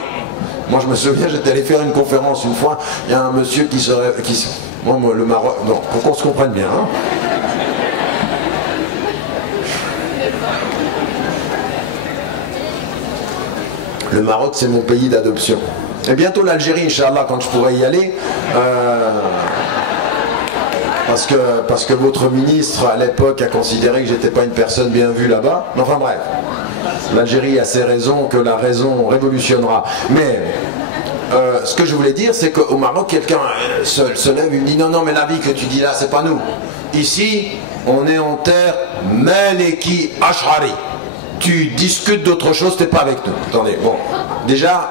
Moi je me souviens, j'étais allé faire une conférence une fois, il y a un monsieur moi, le Maroc, non, pour qu'on se comprenne bien. Hein. Le Maroc, c'est mon pays d'adoption. Et bientôt l'Algérie, Inch'Allah, quand je pourrai y aller. Parce que votre ministre, à l'époque, a considéré que j'étais pas une personne bien vue là-bas. Enfin bref. L'Algérie a ses raisons, que la raison révolutionnera. Mais... ce que je voulais dire, c'est qu'au Maroc, quelqu'un se lève et me dit non, mais la vie que tu dis là, c'est pas nous. Ici, on est en terre Maliki Ash'ari. Tu discutes d'autre chose, t'es pas avec nous. Attendez, bon, déjà,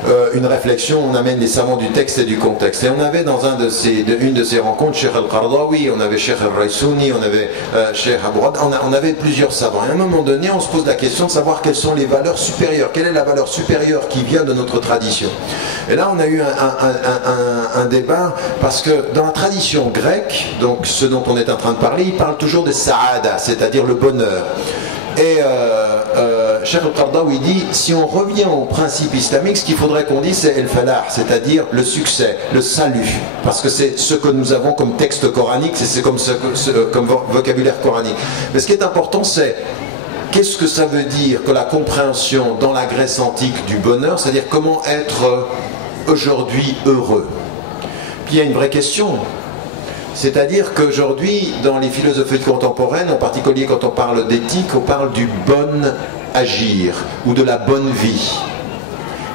une réflexion, on amène les savants du texte et du contexte. Et on avait dans une de ces rencontres Cheikh Al-Qardawi, on avait Cheikh Al-Raïsouni, on avait Cheikh Abourad, on avait plusieurs savants. Et à un moment donné, on se pose la question de savoir quelles sont les valeurs supérieures, quelle est la valeur supérieure qui vient de notre tradition. Et là, on a eu un débat, parce que dans la tradition grecque, donc ce dont on est en train de parler, il parle toujours de sa'ada, c'est-à-dire le bonheur. Et Cheikh Al-Qardawi dit, si on revient au principe islamique, ce qu'il faudrait qu'on dise, c'est el-falah, c'est-à-dire le succès, le salut, parce que c'est ce que nous avons comme texte coranique, c'est comme vocabulaire coranique. Mais ce qui est important, c'est qu'est-ce que ça veut dire que la compréhension dans la Grèce antique du bonheur, c'est-à-dire comment être aujourd'hui heureux. Puis il y a une vraie question. C'est-à-dire qu'aujourd'hui, dans les philosophies contemporaines, en particulier quand on parle d'éthique, on parle du bon agir ou de la bonne vie.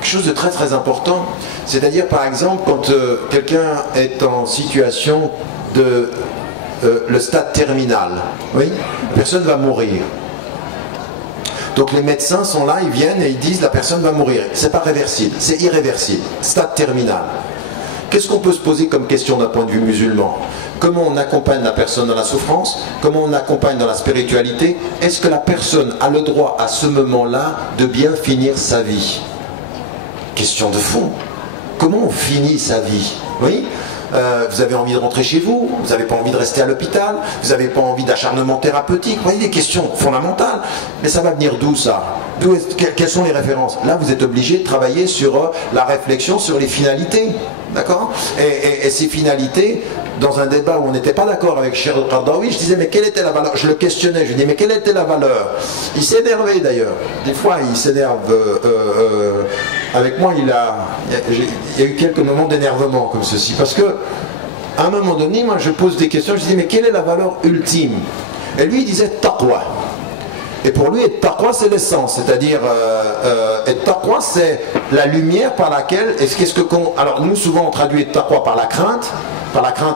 Quelque chose de très très important. C'est-à-dire par exemple quand quelqu'un est en situation de le stade terminal, oui, la personne va mourir. Donc les médecins sont là, ils viennent et ils disent la personne va mourir. C'est pas réversible, c'est irréversible, stade terminal. Qu'est-ce qu'on peut se poser comme question d'un point de vue musulman? Comment on accompagne la personne dans la souffrance? Comment on accompagne dans la spiritualité? Est-ce que la personne a le droit à ce moment-là de bien finir sa vie? Question de fond. Comment on finit sa vie? Oui, vous avez envie de rentrer chez vous, vous n'avez pas envie de rester à l'hôpital, vous n'avez pas envie d'acharnement thérapeutique, vous voyez des questions fondamentales. Mais ça va venir d'où ça? Quelles sont les références? Là, vous êtes obligé de travailler sur la réflexion sur les finalités. D'accord? Et ces finalités, dans un débat où on n'était pas d'accord avec Cheikh Al-Qardawi, je disais mais quelle était la valeur? Je le questionnais, je lui disais mais quelle était la valeur? Il s'énervait d'ailleurs. Des fois il s'énerve. Avec moi il y a eu quelques moments d'énervement comme ceci. Parce que à un moment donné, moi je pose des questions, je dis mais quelle est la valeur ultime? Et lui il disait taqwa. Et pour lui, taqwa c'est l'essence, c'est-à-dire taqwa c'est la lumière par laquelle, alors nous souvent on traduit taqwa par la crainte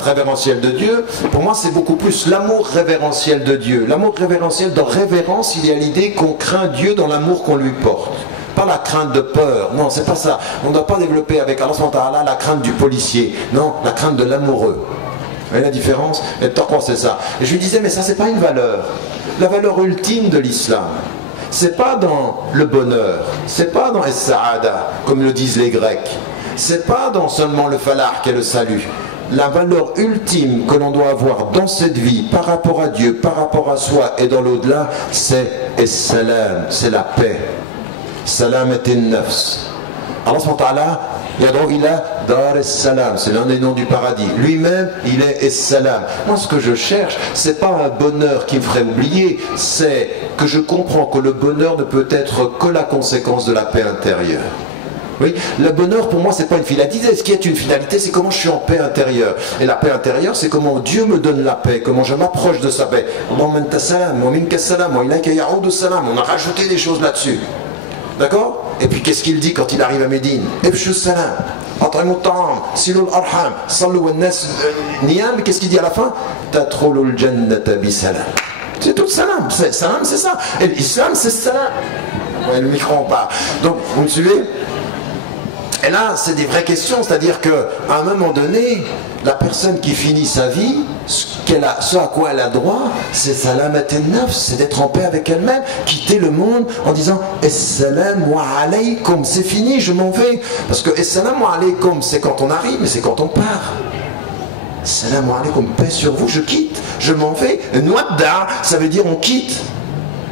révérentielle de Dieu. Pour moi c'est beaucoup plus l'amour révérentiel de Dieu. L'amour révérentiel, dans révérence, il y a l'idée qu'on craint Dieu dans l'amour qu'on lui porte. Pas la crainte de peur, non c'est pas ça. On ne doit pas développer avec Allah la crainte du policier, non, la crainte de l'amoureux. Vous voyez la différence? Et taqwa c'est ça. Et je lui disais mais ça c'est pas une valeur. La valeur ultime de l'islam, c'est pas dans le bonheur, c'est pas dans es-sa'ada, comme le disent les Grecs, c'est pas dans seulement le falah qu'est le salut. La valeur ultime que l'on doit avoir dans cette vie, par rapport à Dieu, par rapport à soi et dans l'au-delà, c'est es-salam, c'est la paix. Salamat al-nafs. Allah subhanahu wa ta'ala yad'u ila dar es-salam, c'est l'un des noms du paradis. Lui-même, il est es-salam. Moi, ce que je cherche, c'est pas un bonheur qui me ferait oublier, c'est que je comprends que le bonheur ne peut être que la conséquence de la paix intérieure. Oui, le bonheur pour moi c'est pas une finalité. Ce qui est une finalité, c'est comment je suis en paix intérieure. Et la paix intérieure, c'est comment Dieu me donne la paix, comment je m'approche de sa paix. On a rajouté des choses là-dessus. D'accord? Et puis qu'est-ce qu'il dit quand il arrive à Médine? Qu'est-ce qu'il dit à la fin? C'est tout salam. Salam c'est ça. Et l'islam c'est salam. Ouais, le micro en part. Donc vous me suivez? Et là, c'est des vraies questions, c'est-à-dire qu'à un moment donné, la personne qui finit sa vie, ce à quoi elle a droit, c'est salamat al-nafs, c'est d'être en paix avec elle-même, quitter le monde en disant Assalamu alaykum, c'est fini, je m'en vais. Parce que Assalamu alaykum, c'est quand on arrive, mais c'est quand on part. Assalamu alaykum, paix sur vous, je quitte, je m'en vais. Nuadda, ça veut dire on quitte.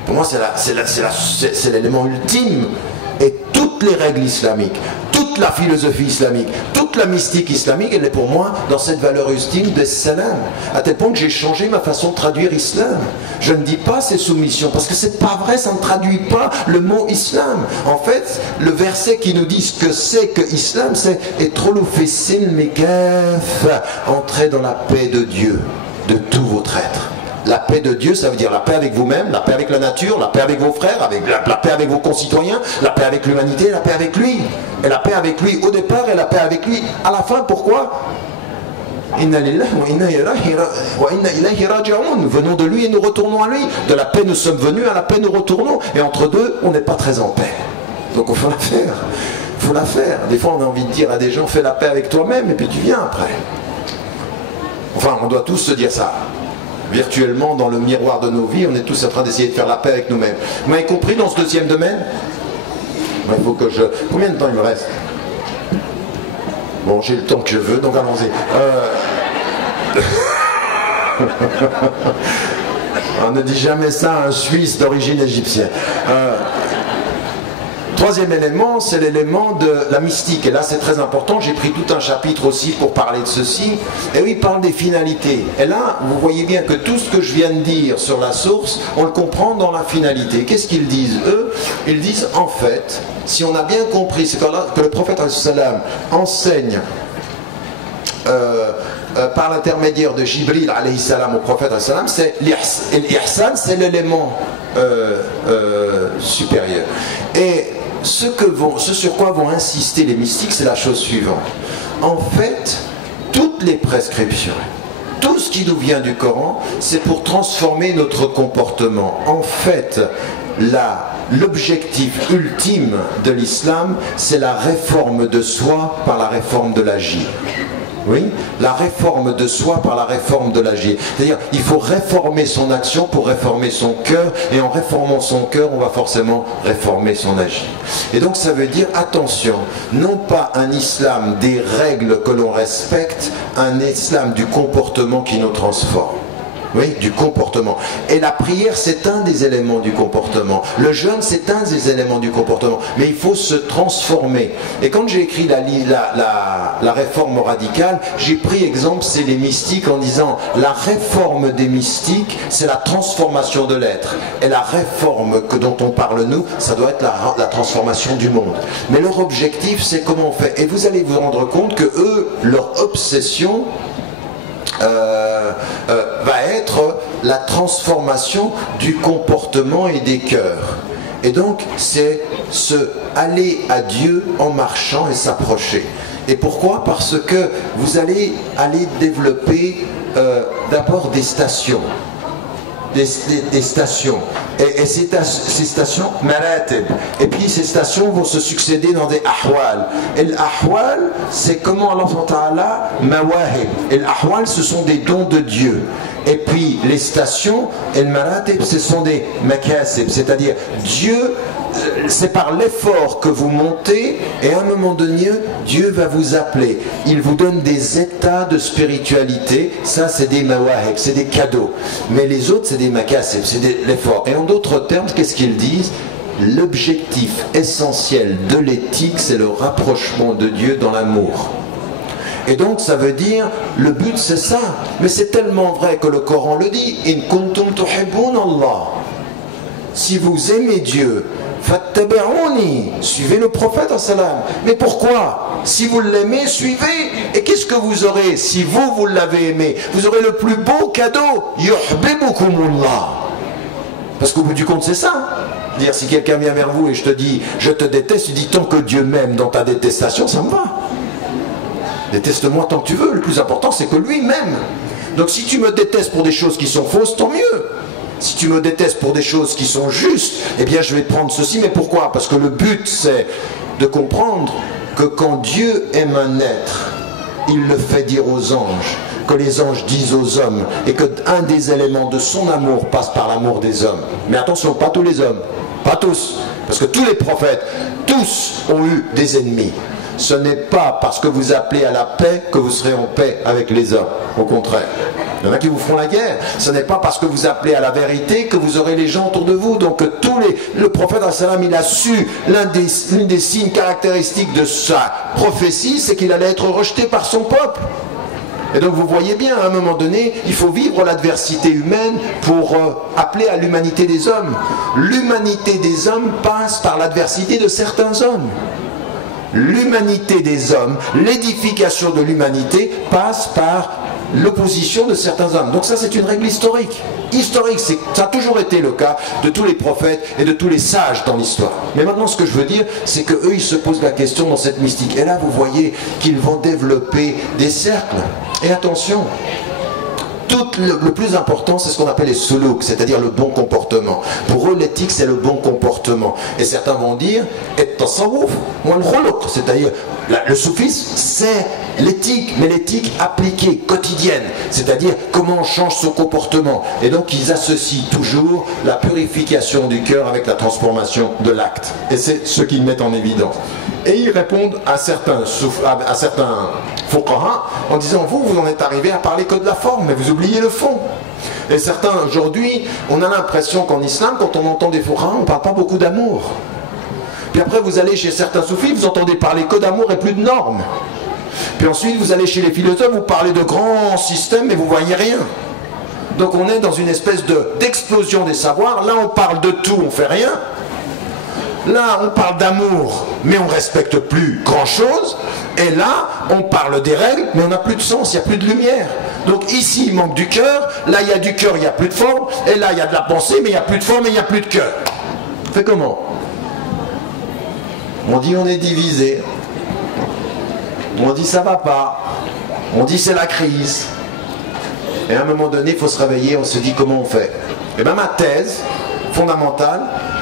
Pour moi, c'est l'élément ultime. Et toutes les règles islamiques, toute la philosophie islamique, toute la mystique islamique, elle est pour moi dans cette valeur ultime de salam. À tel point que j'ai changé ma façon de traduire islam. Je ne dis pas c'est soumission, parce que c'est pas vrai, ça ne traduit pas le mot islam. En fait, le verset qui nous dit ce que c'est que islam, c'est entrer dans la paix de Dieu, de tous vos êtres. La paix de Dieu, ça veut dire la paix avec vous-même, la paix avec la nature, la paix avec vos frères, la paix avec vos concitoyens, la paix avec l'humanité, la paix avec lui. Et la paix avec lui au départ et la paix avec lui à la fin. Pourquoi? Inna lillahi wa inna ilayhi raji'un. Nous venons de lui et nous retournons à lui. De la paix nous sommes venus, à la paix nous retournons. Et entre deux, on n'est pas très en paix. Donc il faut la faire. Il faut la faire. Des fois, on a envie de dire à des gens, fais la paix avec toi-même, et puis tu viens après. Enfin, on doit tous se dire ça. Virtuellement, dans le miroir de nos vies, on est tous en train d'essayer de faire la paix avec nous-mêmes. Vous m'avez compris dans ce deuxième domaine? Il faut que je... Combien de temps il me reste? Bon, j'ai le temps que je veux, donc allons-y. On ne dit jamais ça à un Suisse d'origine égyptienne. Troisième élément, c'est l'élément de la mystique. Et là, c'est très important. J'ai pris tout un chapitre aussi pour parler de ceci. Et oui, il parle des finalités. Et là, vous voyez bien que tout ce que je viens de dire sur la source, on le comprend dans la finalité. Qu'est-ce qu'ils disent, eux? Ils disent, en fait, si on a bien compris, c'est que le prophète salam enseigne par l'intermédiaire de Jibril alayhi salam au prophète alayhi salam, c'est l'ihsan, c'est l'élément supérieur. Et ce sur quoi vont insister les mystiques, c'est la chose suivante. En fait, toutes les prescriptions, tout ce qui nous vient du Coran, c'est pour transformer notre comportement. En fait, l'objectif ultime de l'islam, c'est la réforme de soi par la réforme de l'agir. Oui, la réforme de soi par la réforme de l'agir. C'est-à-dire, il faut réformer son action pour réformer son cœur, et en réformant son cœur, on va forcément réformer son agir. Et donc, ça veut dire, attention, non pas un islam des règles que l'on respecte, un islam du comportement qui nous transforme. Oui, du comportement. Et la prière, c'est un des éléments du comportement. Le jeûne, c'est un des éléments du comportement. Mais il faut se transformer. Et quand j'ai écrit la réforme radicale, j'ai pris exemple, c'est les mystiques, en disant la réforme des mystiques, c'est la transformation de l'être. Et la réforme dont on parle nous, ça doit être la transformation du monde. Mais leur objectif, c'est comment on fait. Et vous allez vous rendre compte que eux, leur obsession, va être la transformation du comportement et des cœurs. Et donc, c'est aller à Dieu en marchant et s'approcher. Et pourquoi? Parce que vous allez développer d'abord des stations. Des stations. Et ces stations, maratib. Et puis ces stations vont se succéder dans des ahwal. Et l'ahwal, c'est comment Allah Ta'ala mawahib. Et l'ahwal, ce sont des dons de Dieu. Et puis les stations, et le maratib, ce sont des makasib. C'est-à-dire, Dieu, c'est par l'effort que vous montez, et à un moment donné, Dieu va vous appeler. Il vous donne des états de spiritualité. Ça, c'est des mawahib, c'est des cadeaux. Mais les autres, c'est des makasib, c'est l'effort. Et en d'autres termes, qu'est-ce qu'ils disent? L'objectif essentiel de l'éthique, c'est le rapprochement de Dieu dans l'amour. Et donc ça veut dire, le but c'est ça. Mais c'est tellement vrai que le Coran le dit. In kuntum tuhibbun Allah. Si vous aimez Dieu, fattabi'uni, suivez le prophète salam. Mais pourquoi? Si vous l'aimez, suivez. Et qu'est-ce que vous aurez si vous l'avez aimé? Vous aurez le plus beau cadeau. Yuhibbukumullah. Parce qu'au bout du compte, c'est ça. Dire, si quelqu'un vient vers vous et je te dis, je te déteste, tu dis, tant que Dieu m'aime dans ta détestation, ça me va. Déteste-moi tant que tu veux, le plus important c'est que lui m'aime. Donc si tu me détestes pour des choses qui sont fausses, tant mieux. Si tu me détestes pour des choses qui sont justes, eh bien je vais prendre ceci. Mais pourquoi? Parce que le but c'est de comprendre que quand Dieu aime un être, il le fait dire aux anges, que les anges disent aux hommes, et qu'un des éléments de son amour passe par l'amour des hommes. Mais attention, pas tous les hommes, pas tous, parce que tous les prophètes, tous ont eu des ennemis. Ce n'est pas parce que vous appelez à la paix que vous serez en paix avec les hommes. Au contraire. Il y en a qui vous feront la guerre. Ce n'est pas parce que vous appelez à la vérité que vous aurez les gens autour de vous. Donc le prophète il a su, l'une des signes caractéristiques de sa prophétie, c'est qu'il allait être rejeté par son peuple. Et donc vous voyez bien, à un moment donné, il faut vivre l'adversité humaine pour appeler à l'humanité des hommes. L'humanité des hommes passe par l'adversité de certains hommes. L'humanité des hommes, l'édification de l'humanité passe par l'opposition de certains hommes. Donc ça c'est une règle historique. Historique, ça a toujours été le cas de tous les prophètes et de tous les sages dans l'histoire. Mais maintenant ce que je veux dire, c'est qu'eux ils se posent la question dans cette mystique. Et là vous voyez qu'ils vont développer des cercles. Et attention, le plus important, c'est ce qu'on appelle les suluk, c'est-à-dire le bon comportement. Pour eux, l'éthique, c'est le bon comportement. Et certains vont dire, c'est-à-dire le soufisme, c'est l'éthique, mais l'éthique appliquée, quotidienne, c'est-à-dire comment on change son comportement. Et donc, ils associent toujours la purification du cœur avec la transformation de l'acte. Et c'est ce qu'ils mettent en évidence. Et ils répondent à certains fuqaha en disant, vous en êtes arrivé à parler que de la forme, mais vous oubliez le fond. Et certains, aujourd'hui, on a l'impression qu'en islam, quand on entend des fuqaha, on ne parle pas beaucoup d'amour. Puis après, vous allez chez certains soufis, vous entendez parler que d'amour et plus de normes. Puis ensuite, vous allez chez les philosophes, vous parlez de grands systèmes, mais vous ne voyez rien. Donc on est dans une espèce d'explosion des savoirs. Là, on parle de tout, on ne fait rien. Là, on parle d'amour, mais on ne respecte plus grand-chose. Et là, on parle des règles, mais on n'a plus de sens, il n'y a plus de lumière. Donc ici, il manque du cœur. Là, il y a du cœur, il n'y a plus de forme. Et là, il y a de la pensée, mais il n'y a plus de forme et il n'y a plus de cœur. On fait comment? On dit on est divisé. On dit ça va pas. On dit c'est la crise. Et à un moment donné, il faut se réveiller, on se dit comment on fait. Et bien ma thèse fondamentale,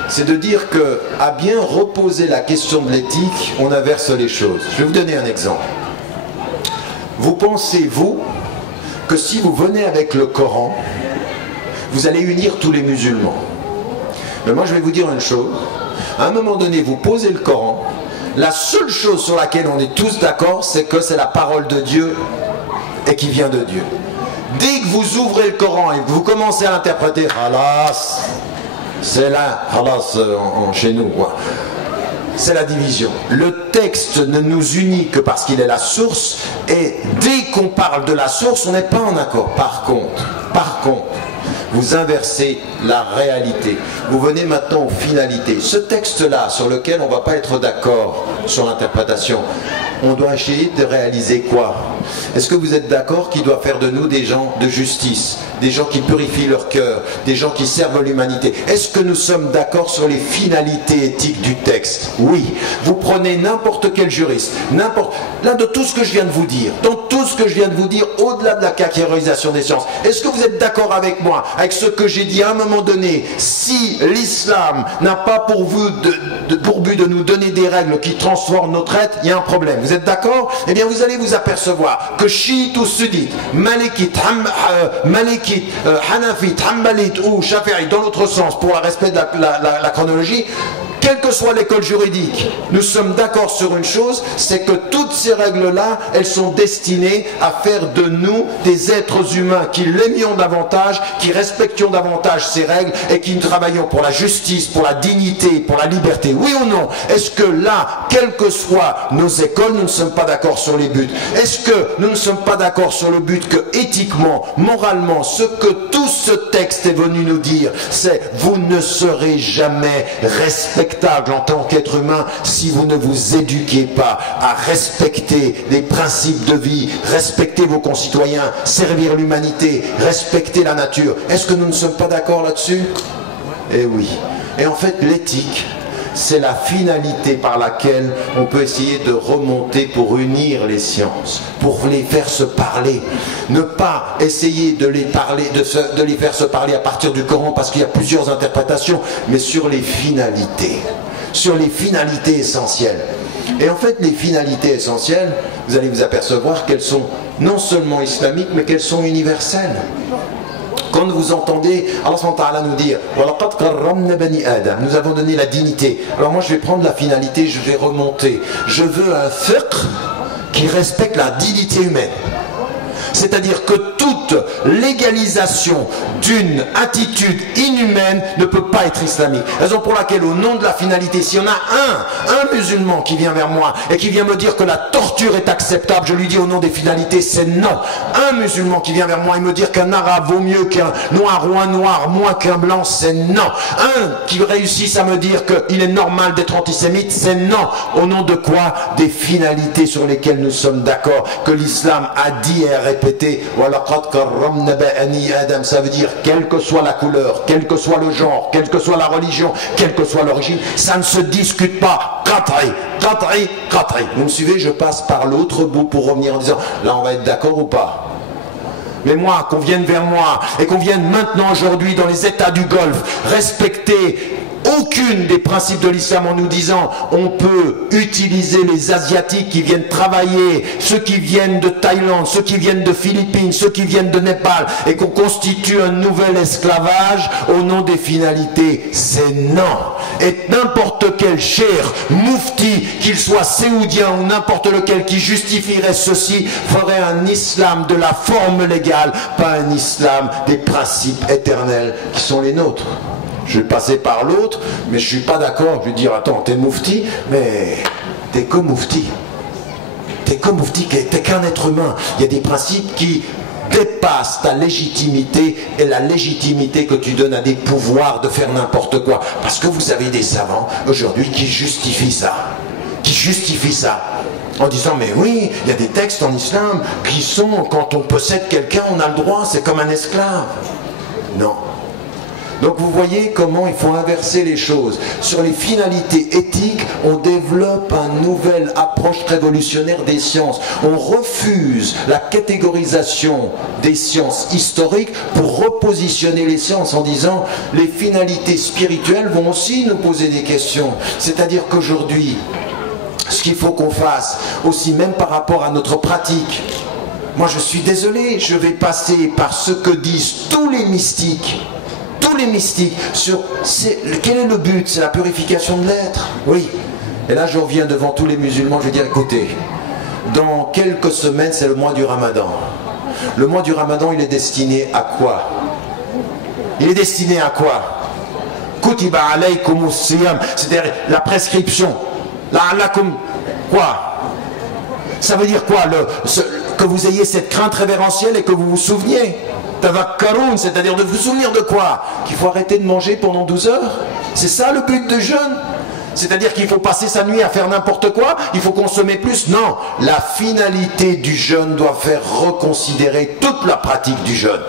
c'est de dire que, à bien reposer la question de l'éthique, on inverse les choses. Je vais vous donner un exemple. Vous pensez, vous, que si vous venez avec le Coran, vous allez unir tous les musulmans. Mais moi, je vais vous dire une chose. À un moment donné, vous posez le Coran, la seule chose sur laquelle on est tous d'accord, c'est que c'est la parole de Dieu et qui vient de Dieu. Dès que vous ouvrez le Coran et que vous commencez à l'interpréter, halas, c'est là, halas chez nous, c'est la division. Le texte ne nous unit que parce qu'il est la source, et dès qu'on parle de la source, on n'est pas en accord. Par contre, vous inversez la réalité. Vous venez maintenant aux finalités. Ce texte-là, sur lequel on ne va pas être d'accord sur l'interprétation, on doit essayer de réaliser quoi? Est-ce que vous êtes d'accord qu'il doit faire de nous des gens de justice, des gens qui purifient leur cœur, des gens qui servent l'humanité? Est-ce que nous sommes d'accord sur les finalités éthiques du texte? Oui. Vous prenez n'importe quel juriste, là de tout ce que je viens de vous dire, dans tout ce que je viens de vous dire, au-delà de la catégorisation des sciences, est-ce que vous êtes d'accord avec moi, avec ce que j'ai dit à un moment donné? Si l'islam n'a pas pour but de nous donner des règles qui transforment notre être, il y a un problème. Vous êtes d'accord? Eh bien, vous allez vous apercevoir que chiite ou sunnite, malikite, hanafite, hanbalite ou shafi'ite, dans l'autre sens, pour le respect de la chronologie, quelle que soit l'école juridique, nous sommes d'accord sur une chose, c'est que toutes ces règles-là, elles sont destinées à faire de nous des êtres humains qui l'aimions davantage, qui respections davantage ces règles et qui travaillons pour la justice, pour la dignité, pour la liberté. Oui ou non? Est-ce que là, quelles que soient nos écoles, nous ne sommes pas d'accord sur les buts? Est-ce que nous ne sommes pas d'accord sur le but que éthiquement, moralement, ce que tout ce texte est venu nous dire, c'est vous ne serez jamais respectable en tant qu'être humain si vous ne vous éduquez pas à respecter les principes de vie, respecter vos concitoyens, servir l'humanité, respecter la nature. Est-ce que nous ne sommes pas d'accord là-dessus? Eh oui. Et en fait, l'éthique, c'est la finalité par laquelle on peut essayer de remonter pour unir les sciences, pour les faire se parler. Ne pas essayer de les parler, de les faire se parler à partir du Coran parce qu'il y a plusieurs interprétations, mais sur les finalités essentielles. Et en fait, les finalités essentielles, vous allez vous apercevoir qu'elles sont non seulement islamiques, mais qu'elles sont universelles. Quand vous entendez Allah subhanahu wa ta'ala nous dire nous avons donné la dignité, alors moi je vais prendre la finalité, je vais remonter. Je veux un fiqh qui respecte la dignité humaine. C'est-à-dire que toute légalisation d'une attitude inhumaine ne peut pas être islamique. Raison pour laquelle, au nom de la finalité, s'il y en a un musulman qui vient vers moi et qui vient me dire que la torture est acceptable, je lui dis au nom des finalités, c'est non. Un musulman qui vient vers moi et me dire qu'un arabe vaut mieux qu'un noir ou un noir moins qu'un blanc, c'est non. Un qui réussisse à me dire qu'il est normal d'être antisémite, c'est non. Au nom de quoi? Des finalités sur lesquelles nous sommes d'accord, que l'islam a dit et a répété. Ça veut dire quelle que soit la couleur, quel que soit le genre, quelle que soit la religion, quelle que soit l'origine, ça ne se discute pas. Vous me suivez? Je passe par l'autre bout pour revenir en disant là on va être d'accord ou pas? Mais moi, qu'on vienne vers moi et qu'on vienne maintenant aujourd'hui dans les États du Golfe respecter aucune des principes de l'islam en nous disant on peut utiliser les Asiatiques qui viennent travailler, ceux qui viennent de Thaïlande, ceux qui viennent de Philippines, ceux qui viennent de Népal, et qu'on constitue un nouvel esclavage au nom des finalités. C'est non. Et n'importe quel cheikh, moufti, qu'il soit séoudien ou n'importe lequel qui justifierait ceci, ferait un islam de la forme légale, pas un islam des principes éternels qui sont les nôtres. Je vais passer par l'autre, mais je ne suis pas d'accord. Je vais dire, attends, t'es moufti, mais t'es que moufti. T'es que moufti, t'es qu'un être humain. Il y a des principes qui dépassent ta légitimité et la légitimité que tu donnes à des pouvoirs de faire n'importe quoi. Parce que vous avez des savants aujourd'hui qui justifient ça. Qui justifient ça. En disant, mais oui, il y a des textes en islam qui sont, quand on possède quelqu'un, on a le droit, c'est comme un esclave. Non. Donc vous voyez comment il faut inverser les choses. Sur les finalités éthiques, on développe une nouvelle approche révolutionnaire des sciences. On refuse la catégorisation des sciences historiques pour repositionner les sciences en disant les finalités spirituelles vont aussi nous poser des questions. C'est-à-dire qu'aujourd'hui, ce qu'il faut qu'on fasse, aussi même par rapport à notre pratique, moi je suis désolé, je vais passer par ce que disent tous les mystiques. Tous les mystiques sur quel est le but? C'est la purification de l'être. Oui. Et là je reviens devant tous les musulmans, je vais dire écoutez, dans quelques semaines c'est le mois du Ramadan. Le mois du Ramadan il est destiné à quoi? Il est destiné à quoi? Kutiba alaykumus siyam, c'est-à-dire la prescription. La'allakum quoi? Ça veut dire quoi? Que vous ayez cette crainte révérentielle et que vous vous souveniez. Tavakkaroun, c'est-à-dire de vous souvenir de quoi? Qu'il faut arrêter de manger pendant 12 heures? C'est ça le but du jeûne? C'est-à-dire qu'il faut passer sa nuit à faire n'importe quoi? Il faut consommer plus? Non. La finalité du jeûne doit faire reconsidérer toute la pratique du jeûne.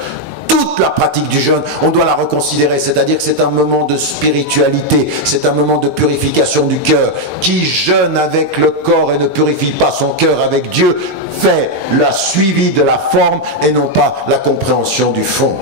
Toute la pratique du jeûne, on doit la reconsidérer, c'est-à-dire que c'est un moment de spiritualité, c'est un moment de purification du cœur. Qui jeûne avec le corps et ne purifie pas son cœur avec Dieu, fait la suivi de la forme et non pas la compréhension du fond.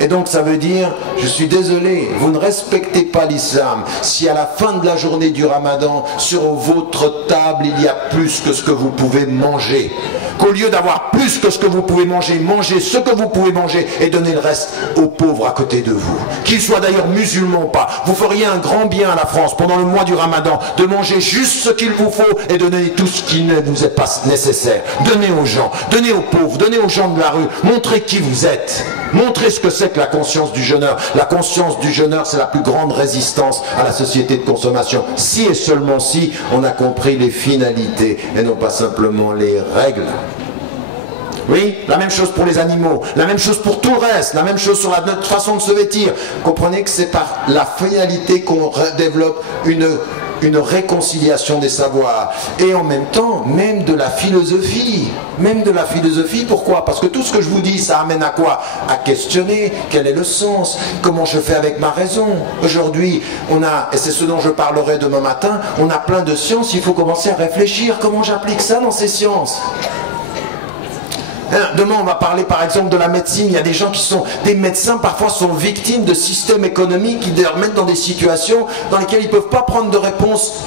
Et donc ça veut dire, je suis désolé, vous ne respectez pas l'islam si à la fin de la journée du Ramadan, sur votre table, il y a plus que ce que vous pouvez manger. Qu'au lieu d'avoir plus que ce que vous pouvez manger, mangez ce que vous pouvez manger et donnez le reste aux pauvres à côté de vous. Qu'ils soient d'ailleurs musulmans ou pas. Vous feriez un grand bien à la France pendant le mois du Ramadan de manger juste ce qu'il vous faut et donner tout ce qui ne vous est pas nécessaire. Donnez aux gens, donnez aux pauvres, donnez aux gens de la rue. Montrez qui vous êtes. Montrez ce que c'est que la conscience du jeûneur. La conscience du jeûneur, c'est la plus grande résistance à la société de consommation. Si et seulement si on a compris les finalités et non pas simplement les règles. Oui, la même chose pour les animaux, la même chose pour tout le reste, la même chose sur notre façon de se vêtir. Comprenez que c'est par la finalité qu'on développe une réconciliation des savoirs. Et en même temps, même de la philosophie. Même de la philosophie, pourquoi? Parce que tout ce que je vous dis, ça amène à quoi? À questionner quel est le sens, comment je fais avec ma raison. Aujourd'hui, on a, et c'est ce dont je parlerai demain matin, on a plein de sciences, il faut commencer à réfléchir, comment j'applique ça dans ces sciences. Demain on va parler par exemple de la médecine. Il y a des gens qui sont des médecins, parfois sont victimes de systèmes économiques qui les remettent dans des situations dans lesquelles ils ne peuvent pas prendre de réponse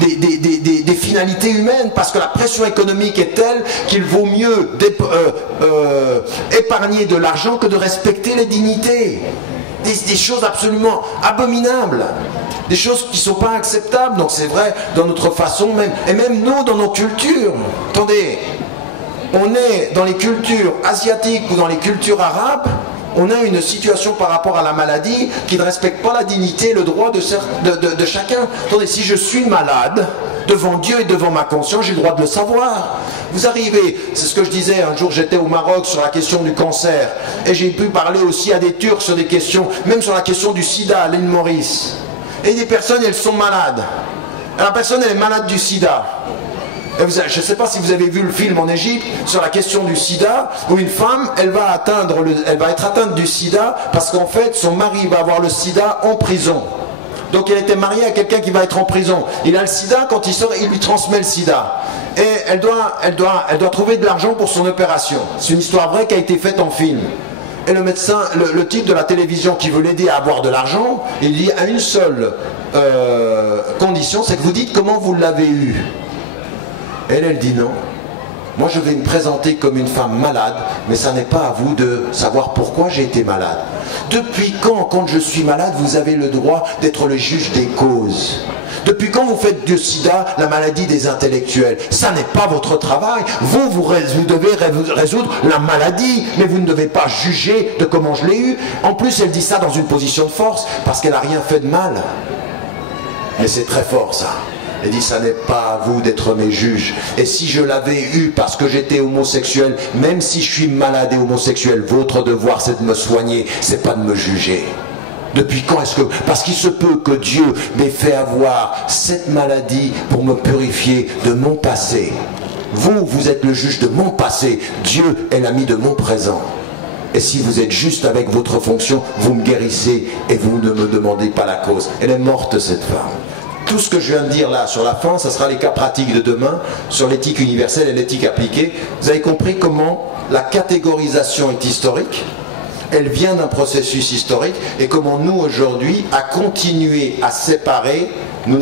des finalités humaines, parce que la pression économique est telle qu'il vaut mieux épargner de l'argent que de respecter les dignités. Des choses absolument abominables, des choses qui ne sont pas acceptables. Donc c'est vrai dans notre façon même, et même nous dans nos cultures. Attendez, on est dans les cultures asiatiques ou dans les cultures arabes, on a une situation par rapport à la maladie qui ne respecte pas la dignité et le droit de chacun. Attendez, si je suis malade, devant Dieu et devant ma conscience, j'ai le droit de le savoir. Vous arrivez, c'est ce que je disais, un jour j'étais au Maroc sur la question du cancer, et j'ai pu parler aussi à des Turcs sur des questions, même sur la question du sida à l'île Maurice. Et des personnes, elles sont malades. La personne, elle est malade du sida. Je ne sais pas si vous avez vu le film en Égypte sur la question du sida, où une femme, elle va être atteinte du sida parce qu'en fait son mari va avoir le sida en prison. Donc elle était mariée à quelqu'un qui va être en prison. Il a le sida, quand il sort, il lui transmet le sida. Et elle doit trouver de l'argent pour son opération. C'est une histoire vraie qui a été faite en film. Et le médecin, le type de la télévision qui veut l'aider à avoir de l'argent, il dit à une seule condition, c'est que vous dites comment vous l'avez eu. Elle dit non. Moi je vais me présenter comme une femme malade, mais ça n'est pas à vous de savoir pourquoi j'ai été malade. Depuis quand je suis malade, vous avez le droit d'être le juge des causes? Depuis quand vous faites du sida la maladie des intellectuels? Ça n'est pas votre travail. Vous devez résoudre la maladie, mais vous ne devez pas juger de comment je l'ai eu. En plus, elle dit ça dans une position de force, parce qu'elle n'a rien fait de mal. Mais c'est très fort ça. Elle dit, ça n'est pas à vous d'être mes juges. Et si je l'avais eu parce que j'étais homosexuel, même si je suis malade et homosexuel, votre devoir c'est de me soigner, c'est pas de me juger. Depuis quand est-ce que... Parce qu'il se peut que Dieu m'ait fait avoir cette maladie pour me purifier de mon passé. Vous êtes le juge de mon passé. Dieu est l'ami de mon présent. Et si vous êtes juste avec votre fonction, vous me guérissez et vous ne me demandez pas la cause. Elle est morte cette femme. Tout ce que je viens de dire là sur la fin, ça sera les cas pratiques de demain sur l'éthique universelle et l'éthique appliquée. Vous avez compris comment la catégorisation est historique, elle vient d'un processus historique, et comment nous aujourd'hui, à continuer à séparer, nous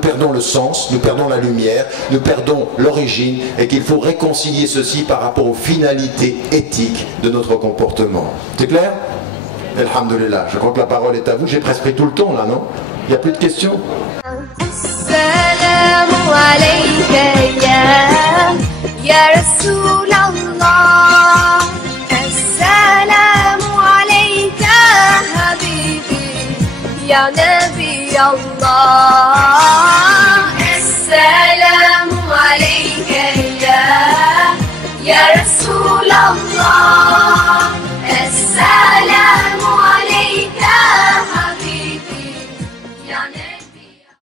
perdons le sens, nous perdons la lumière, nous perdons l'origine, et qu'il faut réconcilier ceci par rapport aux finalités éthiques de notre comportement. C'est clair? Alhamdulillah, je crois que la parole est à vous. J'ai presque pris tout le temps là, non? Il n'y a plus de questions? السلام عليك يا رسول الله السلام عليك حبيبي يا نبي الله السلام عليك يا رسول الله السلام عليك حبيبي يا نبي